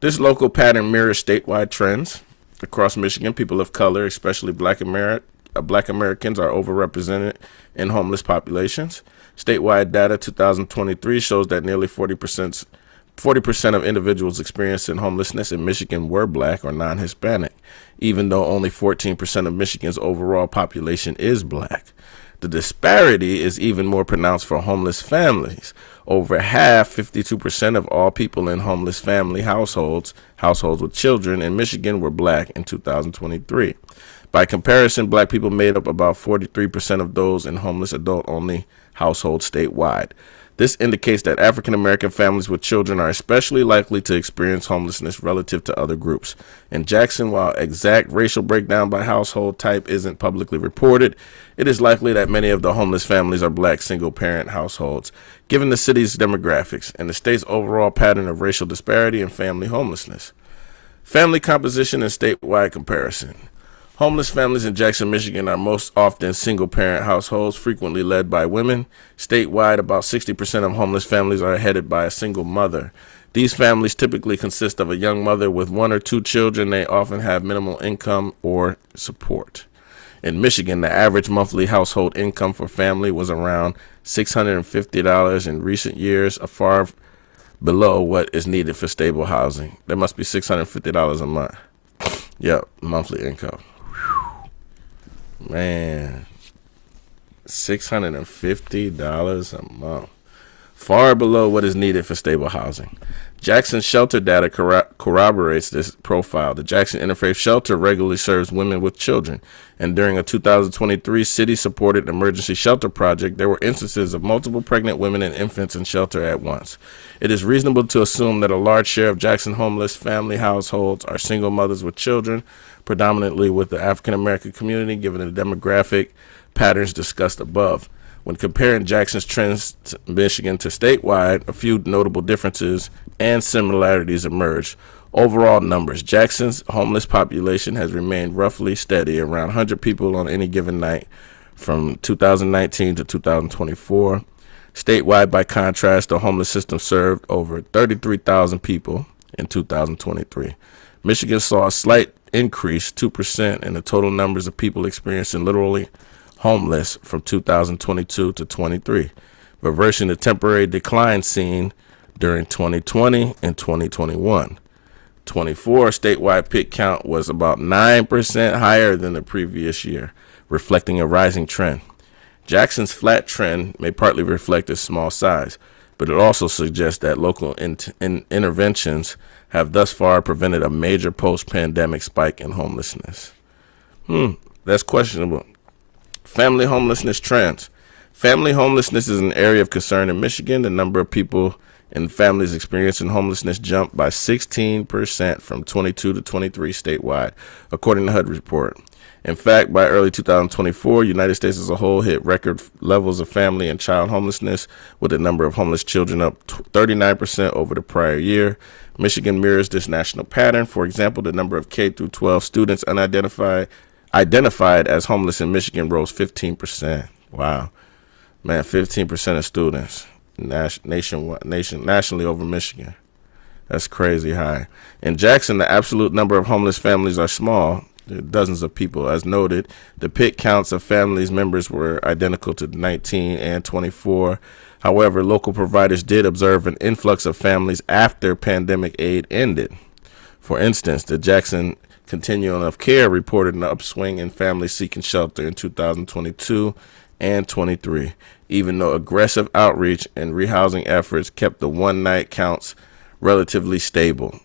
This local pattern mirrors statewide trends. Across Michigan, people of color, especially Black Americans, are overrepresented in homeless populations. Statewide data 2023 shows that nearly 40% of individuals experiencing homelessness in Michigan were Black or non-Hispanic, even though only 14% of Michigan's overall population is Black. The disparity is even more pronounced for homeless families. Over half, 52% of all people in homeless family households with children in Michigan were Black in 2023. By comparison, Black people made up about 43% of those in homeless adult-only households statewide. This indicates that African American families with children are especially likely to experience homelessness relative to other groups. In Jackson, while exact racial breakdown by household type isn't publicly reported, it is likely that many of the homeless families are Black single-parent households, given the city's demographics and the state's overall pattern of racial disparity and family homelessness. Family composition and statewide comparison. Homeless families in Jackson, Michigan are most often single-parent households, frequently led by women. Statewide, about 60% of homeless families are headed by a single mother. These families typically consist of a young mother with one or two children. They often have minimal income or support. In Michigan, the average monthly household income for family was around $650 in recent years, far below what is needed for stable housing. There must be $650 a month. Yep, monthly income. Man, $650 a month. Far below what is needed for stable housing. Jackson shelter data corroborates this profile. The Jackson Interfaith Shelter regularly serves women with children, and during a 2023 city-supported emergency shelter project, there were instances of multiple pregnant women and infants in shelter at once. It is reasonable to assume that a large share of Jackson homeless family households are single mothers with children, predominantly with the African American community, given the demographic patterns discussed above. When comparing Jackson's trends to Michigan to statewide, a few notable differences and similarities emerge. Overall numbers: Jackson's homeless population has remained roughly steady, around 100 people on any given night from 2019 to 2024. Statewide, by contrast, the homeless system served over 33,000 people in 2023. Michigan saw a slight increase, 2%, in the total numbers of people experiencing literally homeless from 2022 to 23, reversing the temporary decline seen during 2020 and 2021. 24 statewide PIT count was about 9% higher than the previous year, reflecting a rising trend. Jackson's flat trend may partly reflect its small size, but it also suggests that local interventions have thus far prevented a major post-pandemic spike in homelessness. That's questionable. Family homelessness trends. Family homelessness is an area of concern in Michigan. The number of people in families experiencing homelessness jumped by 16% from 22 to 23 statewide, according to HUD report. In fact, by early 2024, United States as a whole hit record levels of family and child homelessness, with the number of homeless children up 39% over the prior year. Michigan mirrors this national pattern. For example, the number of K through 12 students identified as homeless in Michigan rose 15%. Wow, man, 15% of students nationally over Michigan. That's crazy high. In Jackson, the absolute number of homeless families are small. Dozens of people. As noted, the PIC counts of families members were identical to 19 and 24. However, local providers did observe an influx of families after pandemic aid ended. For instance, the Jackson Continuum of Care reported an upswing in families seeking shelter in 2022 and 23, even though aggressive outreach and rehousing efforts kept the one-night counts relatively stable.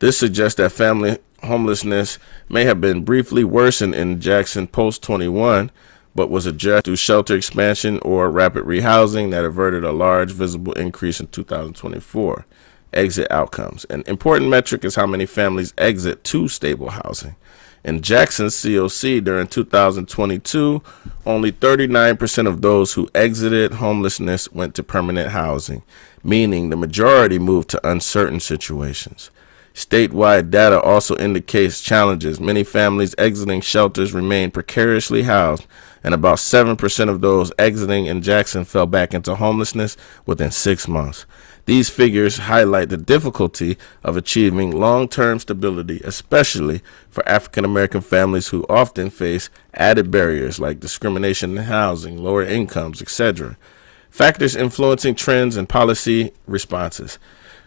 This suggests that family homelessness may have been briefly worsened in Jackson post-21, but was addressed through shelter expansion or rapid rehousing that averted a large visible increase in 2024. Exit outcomes. An important metric is how many families exit to stable housing. In Jackson's COC during 2022, only 39% of those who exited homelessness went to permanent housing, meaning the majority moved to uncertain situations. Statewide data also indicates challenges. Many families exiting shelters remain precariously housed, and about 7% of those exiting in Jackson fell back into homelessness within 6 months. These figures highlight the difficulty of achieving long-term stability, especially for African American families who often face added barriers like discrimination in housing, lower incomes, etc. Factors influencing trends and policy responses.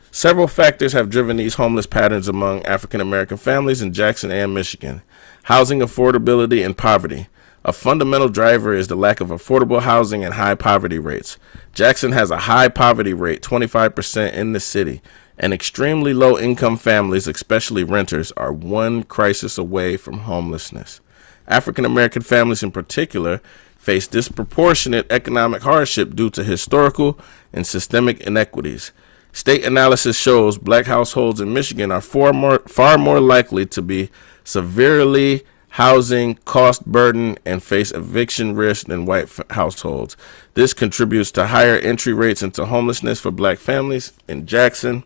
Several factors have driven these homeless patterns among African American families in Jackson and Michigan. Housing affordability and poverty. A fundamental driver is the lack of affordable housing and high poverty rates. Jackson has a high poverty rate, 25% in the city, and extremely low income families, especially renters, are one crisis away from homelessness. African American families in particular face disproportionate economic hardship due to historical and systemic inequities. State analysis shows black households in Michigan are far more likely to be severely housing cost burden and face eviction risk than white households. This contributes to higher entry rates into homelessness for black families. In Jackson,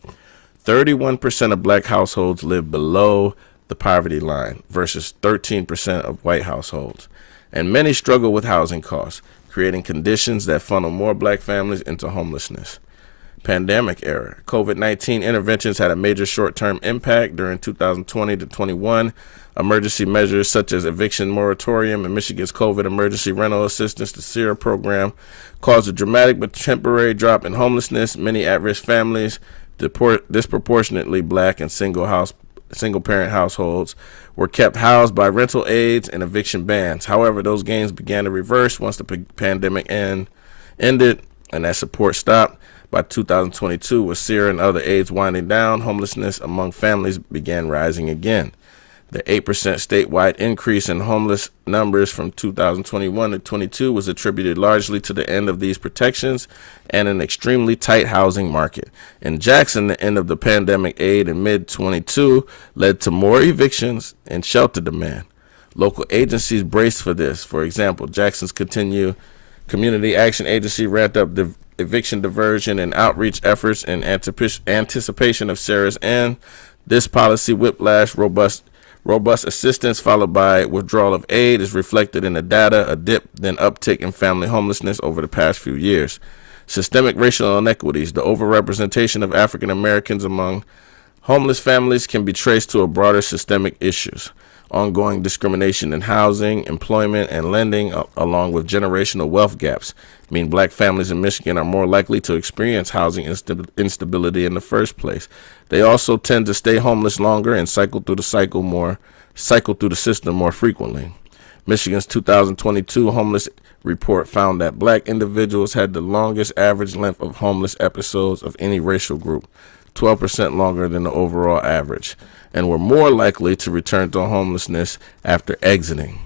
31% of black households live below the poverty line versus 13% of white households. And many struggle with housing costs, creating conditions that funnel more black families into homelessness. Pandemic era. COVID-19 interventions had a major short-term impact during 2020 to 21. Emergency measures such as eviction moratorium and Michigan's COVID emergency rental assistance, the SERA program, caused a dramatic but temporary drop in homelessness. Many at-risk families, disproportionately black and single-parent households, were kept housed by rental aids and eviction bans. However, those gains began to reverse once the pandemic ended and that support stopped. By 2022, with SERA and other aids winding down, homelessness among families began rising again. The 8% statewide increase in homeless numbers from 2021 to 22 was attributed largely to the end of these protections and an extremely tight housing market. In Jackson, the end of the pandemic aid in mid-22 led to more evictions and shelter demand. Local agencies braced for this. For example, Jackson's Community Action Agency ramped up the eviction diversion and outreach efforts in anticipation of SERA's end. This policy whiplash, robust assistance followed by withdrawal of aid is reflected in the data, a dip then uptick in family homelessness over the past few years. Systemic racial inequities. The overrepresentation of African Americans among homeless families can be traced to a broader systemic issues. Ongoing discrimination in housing, employment, and lending, along with generational wealth gaps, mean black families in Michigan are more likely to experience housing instability in the first place. They also tend to stay homeless longer and cycle through the system more frequently. Michigan's 2022 homeless report found that black individuals had the longest average length of homeless episodes of any racial group, 12% longer than the overall average, and were more likely to return to homelessness after exiting.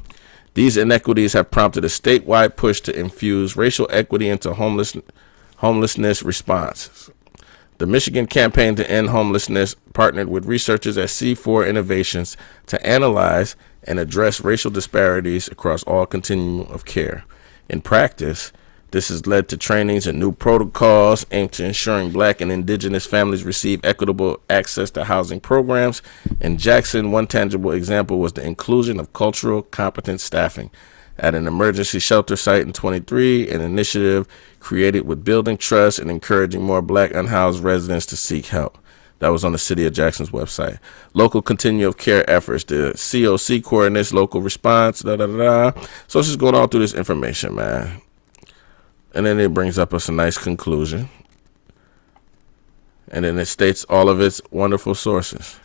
These inequities have prompted a statewide push to infuse racial equity into homelessness responses. The Michigan Campaign to End Homelessness partnered with researchers at C4 Innovations to analyze and address racial disparities across all continuum of care. In practice, this has led to trainings and new protocols aimed to ensuring Black and Indigenous families receive equitable access to housing programs. In Jackson, one tangible example was the inclusion of cultural competent staffing at an emergency shelter site in 23, an initiative created with building trust and encouraging more Black unhoused residents to seek help. That was on the City of Jackson's website. Local continuum of care efforts, the COC coordinates local response, So it's just going all through this information, man. And then it brings up us a nice conclusion. And then it states all of its wonderful sources.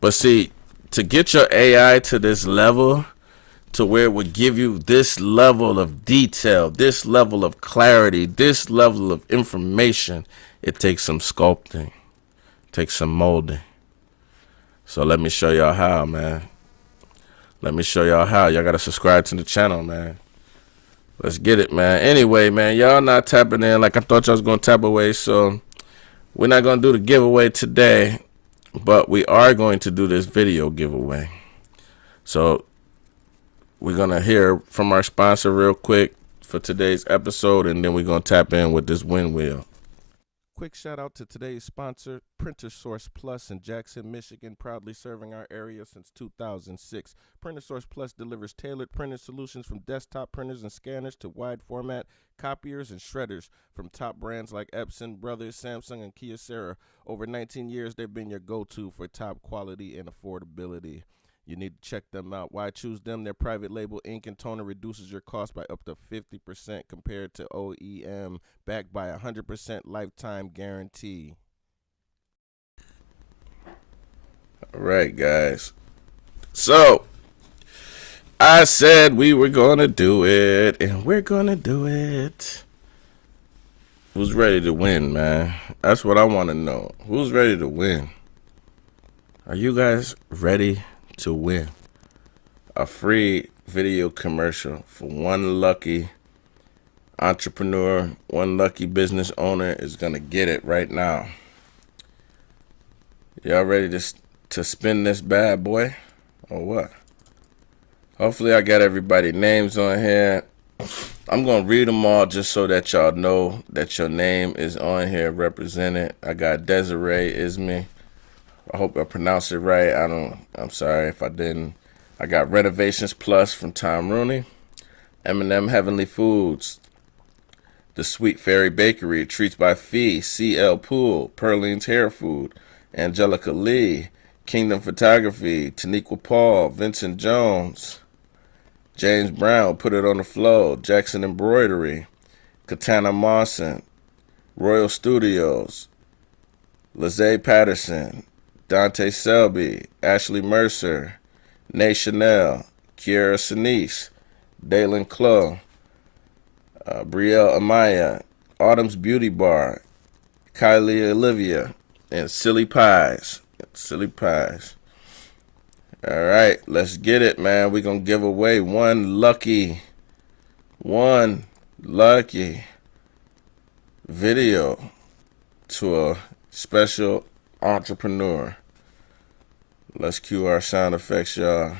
But see, to get your AI to this level, to where it would give you this level of detail, this level of clarity, this level of information, it takes some sculpting, takes some molding. So let me show y'all how, man. Let me show y'all how. Y'all got to subscribe to the channel, man. Let's get it, man. Anyway, man, y'all not tapping in like I thought y'all was going to tap away, so we're not going to do the giveaway today, but we are going to do this video giveaway. So we're going to hear from our sponsor real quick for today's episode, and then we're going to tap in with this win wheel. Quick shout out to today's sponsor, Printer Source Plus in Jackson, Michigan, proudly serving our area since 2006. Printer Source Plus delivers tailored printing solutions from desktop printers and scanners to wide format copiers and shredders from top brands like Epson, Brothers, Samsung, and Kyocera. Over 19 years, they've been your go-to for top quality and affordability. You need to check them out. Why choose them? Their private label ink and toner reduces your cost by up to 50% compared to OEM, backed by 100% lifetime guarantee. All right, guys. So, I said we were going to do it, and we're going to do it. Who's ready to win, man? That's what I want to know. Who's ready to win? Are you guys ready to win a free video commercial for one lucky entrepreneur, one lucky business owner is gonna get it right now? Y'all ready to spin this bad boy or what? Hopefully I got everybody's names on here. I'm gonna read them all just so that y'all know that your name is on here represented. I got Desiree Isme. I hope I pronounced it right. I'm sorry if I didn't. I got Renovations Plus from Tom Rooney. M&M Heavenly Foods. The Sweet Fairy Bakery. Treats by Fee. CL Pool. Perline's Hair Food. Angelica Lee. Kingdom Photography. Taniqua Paul. Vincent Jones. James Brown. Put It on the Flow. Jackson Embroidery. Katana Mawson. Royal Studios. Lizzie Patterson. Dante Selby, Ashley Mercer, Nay Chanel, Kiara Sinise, Dalen Clough, Brielle Amaya, Autumn's Beauty Bar, Kylie Olivia, and Silly Pies. Silly Pies. All right, let's get it, man. We're going to give away one lucky video to a special entrepreneur. Let's cue our sound effects, y'all.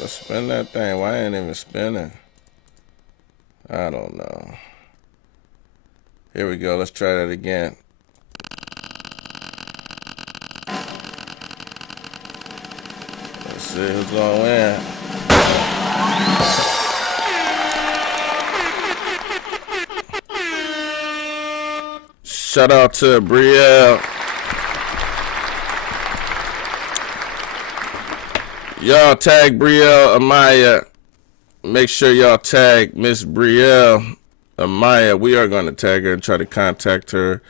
Let's spin that thing. Why ain't even spinning? I don't know. Here we go. Let's try that again. Let's see who's gonna win. Shout out to Brielle. Y'all tag Brielle Amaya. Make sure y'all tag Miss Brielle Amaya. We are going to tag her and try to contact her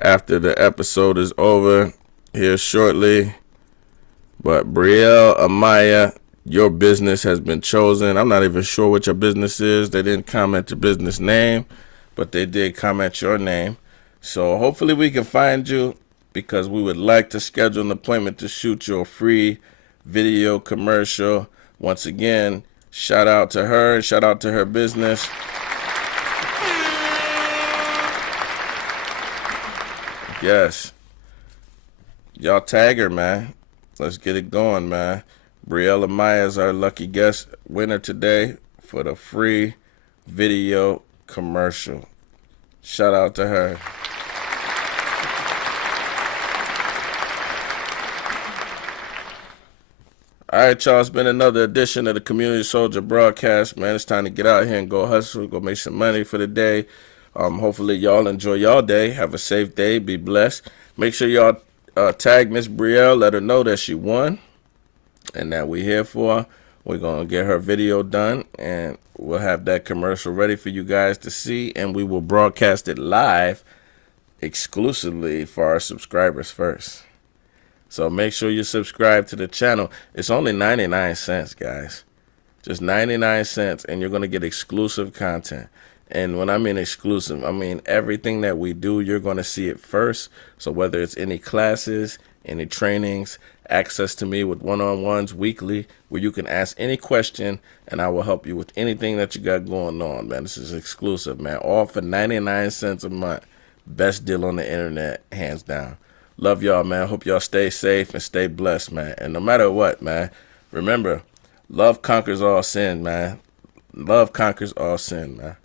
after the episode is over here shortly. But Brielle Amaya, your business has been chosen. I'm not even sure what your business is. They didn't comment your business name, but they did comment your name. So hopefully we can find you, because we would like to schedule an appointment to shoot your free video commercial. Once again, shout out to her, shout out to her business. Yes. Y'all tag her, man. Let's get it going, man. Briella Maya is our lucky guest winner today for the free video commercial. Shout out to her. All right, y'all. It's been another edition of the Community Soldier broadcast, man. It's time to get out here and go hustle, go make some money for the day. Hopefully, y'all enjoy y'all day. Have a safe day. Be blessed. Make sure y'all tag Miss Brielle. Let her know that she won and that we're here for her. We're going to get her video done, and we'll have that commercial ready for you guys to see, and we will broadcast it live exclusively for our subscribers first. So make sure you subscribe to the channel. It's only 99 cents, guys. Just 99 cents, and you're going to get exclusive content. And when I mean exclusive, I mean everything that we do, you're going to see it first. So whether it's any classes, any trainings, access to me with one-on-ones weekly, where you can ask any question, and I will help you with anything that you got going on, man. This is exclusive, man. All for 99 cents a month. Best deal on the internet, hands down. Love y'all, man. Hope y'all stay safe and stay blessed, man. And no matter what, man, remember, love conquers all sin, man. Love conquers all sin, man.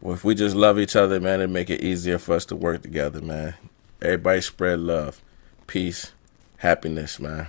Well, if we just love each other, man, it'd make it easier for us to work together, man. Everybody spread love, peace, happiness, man.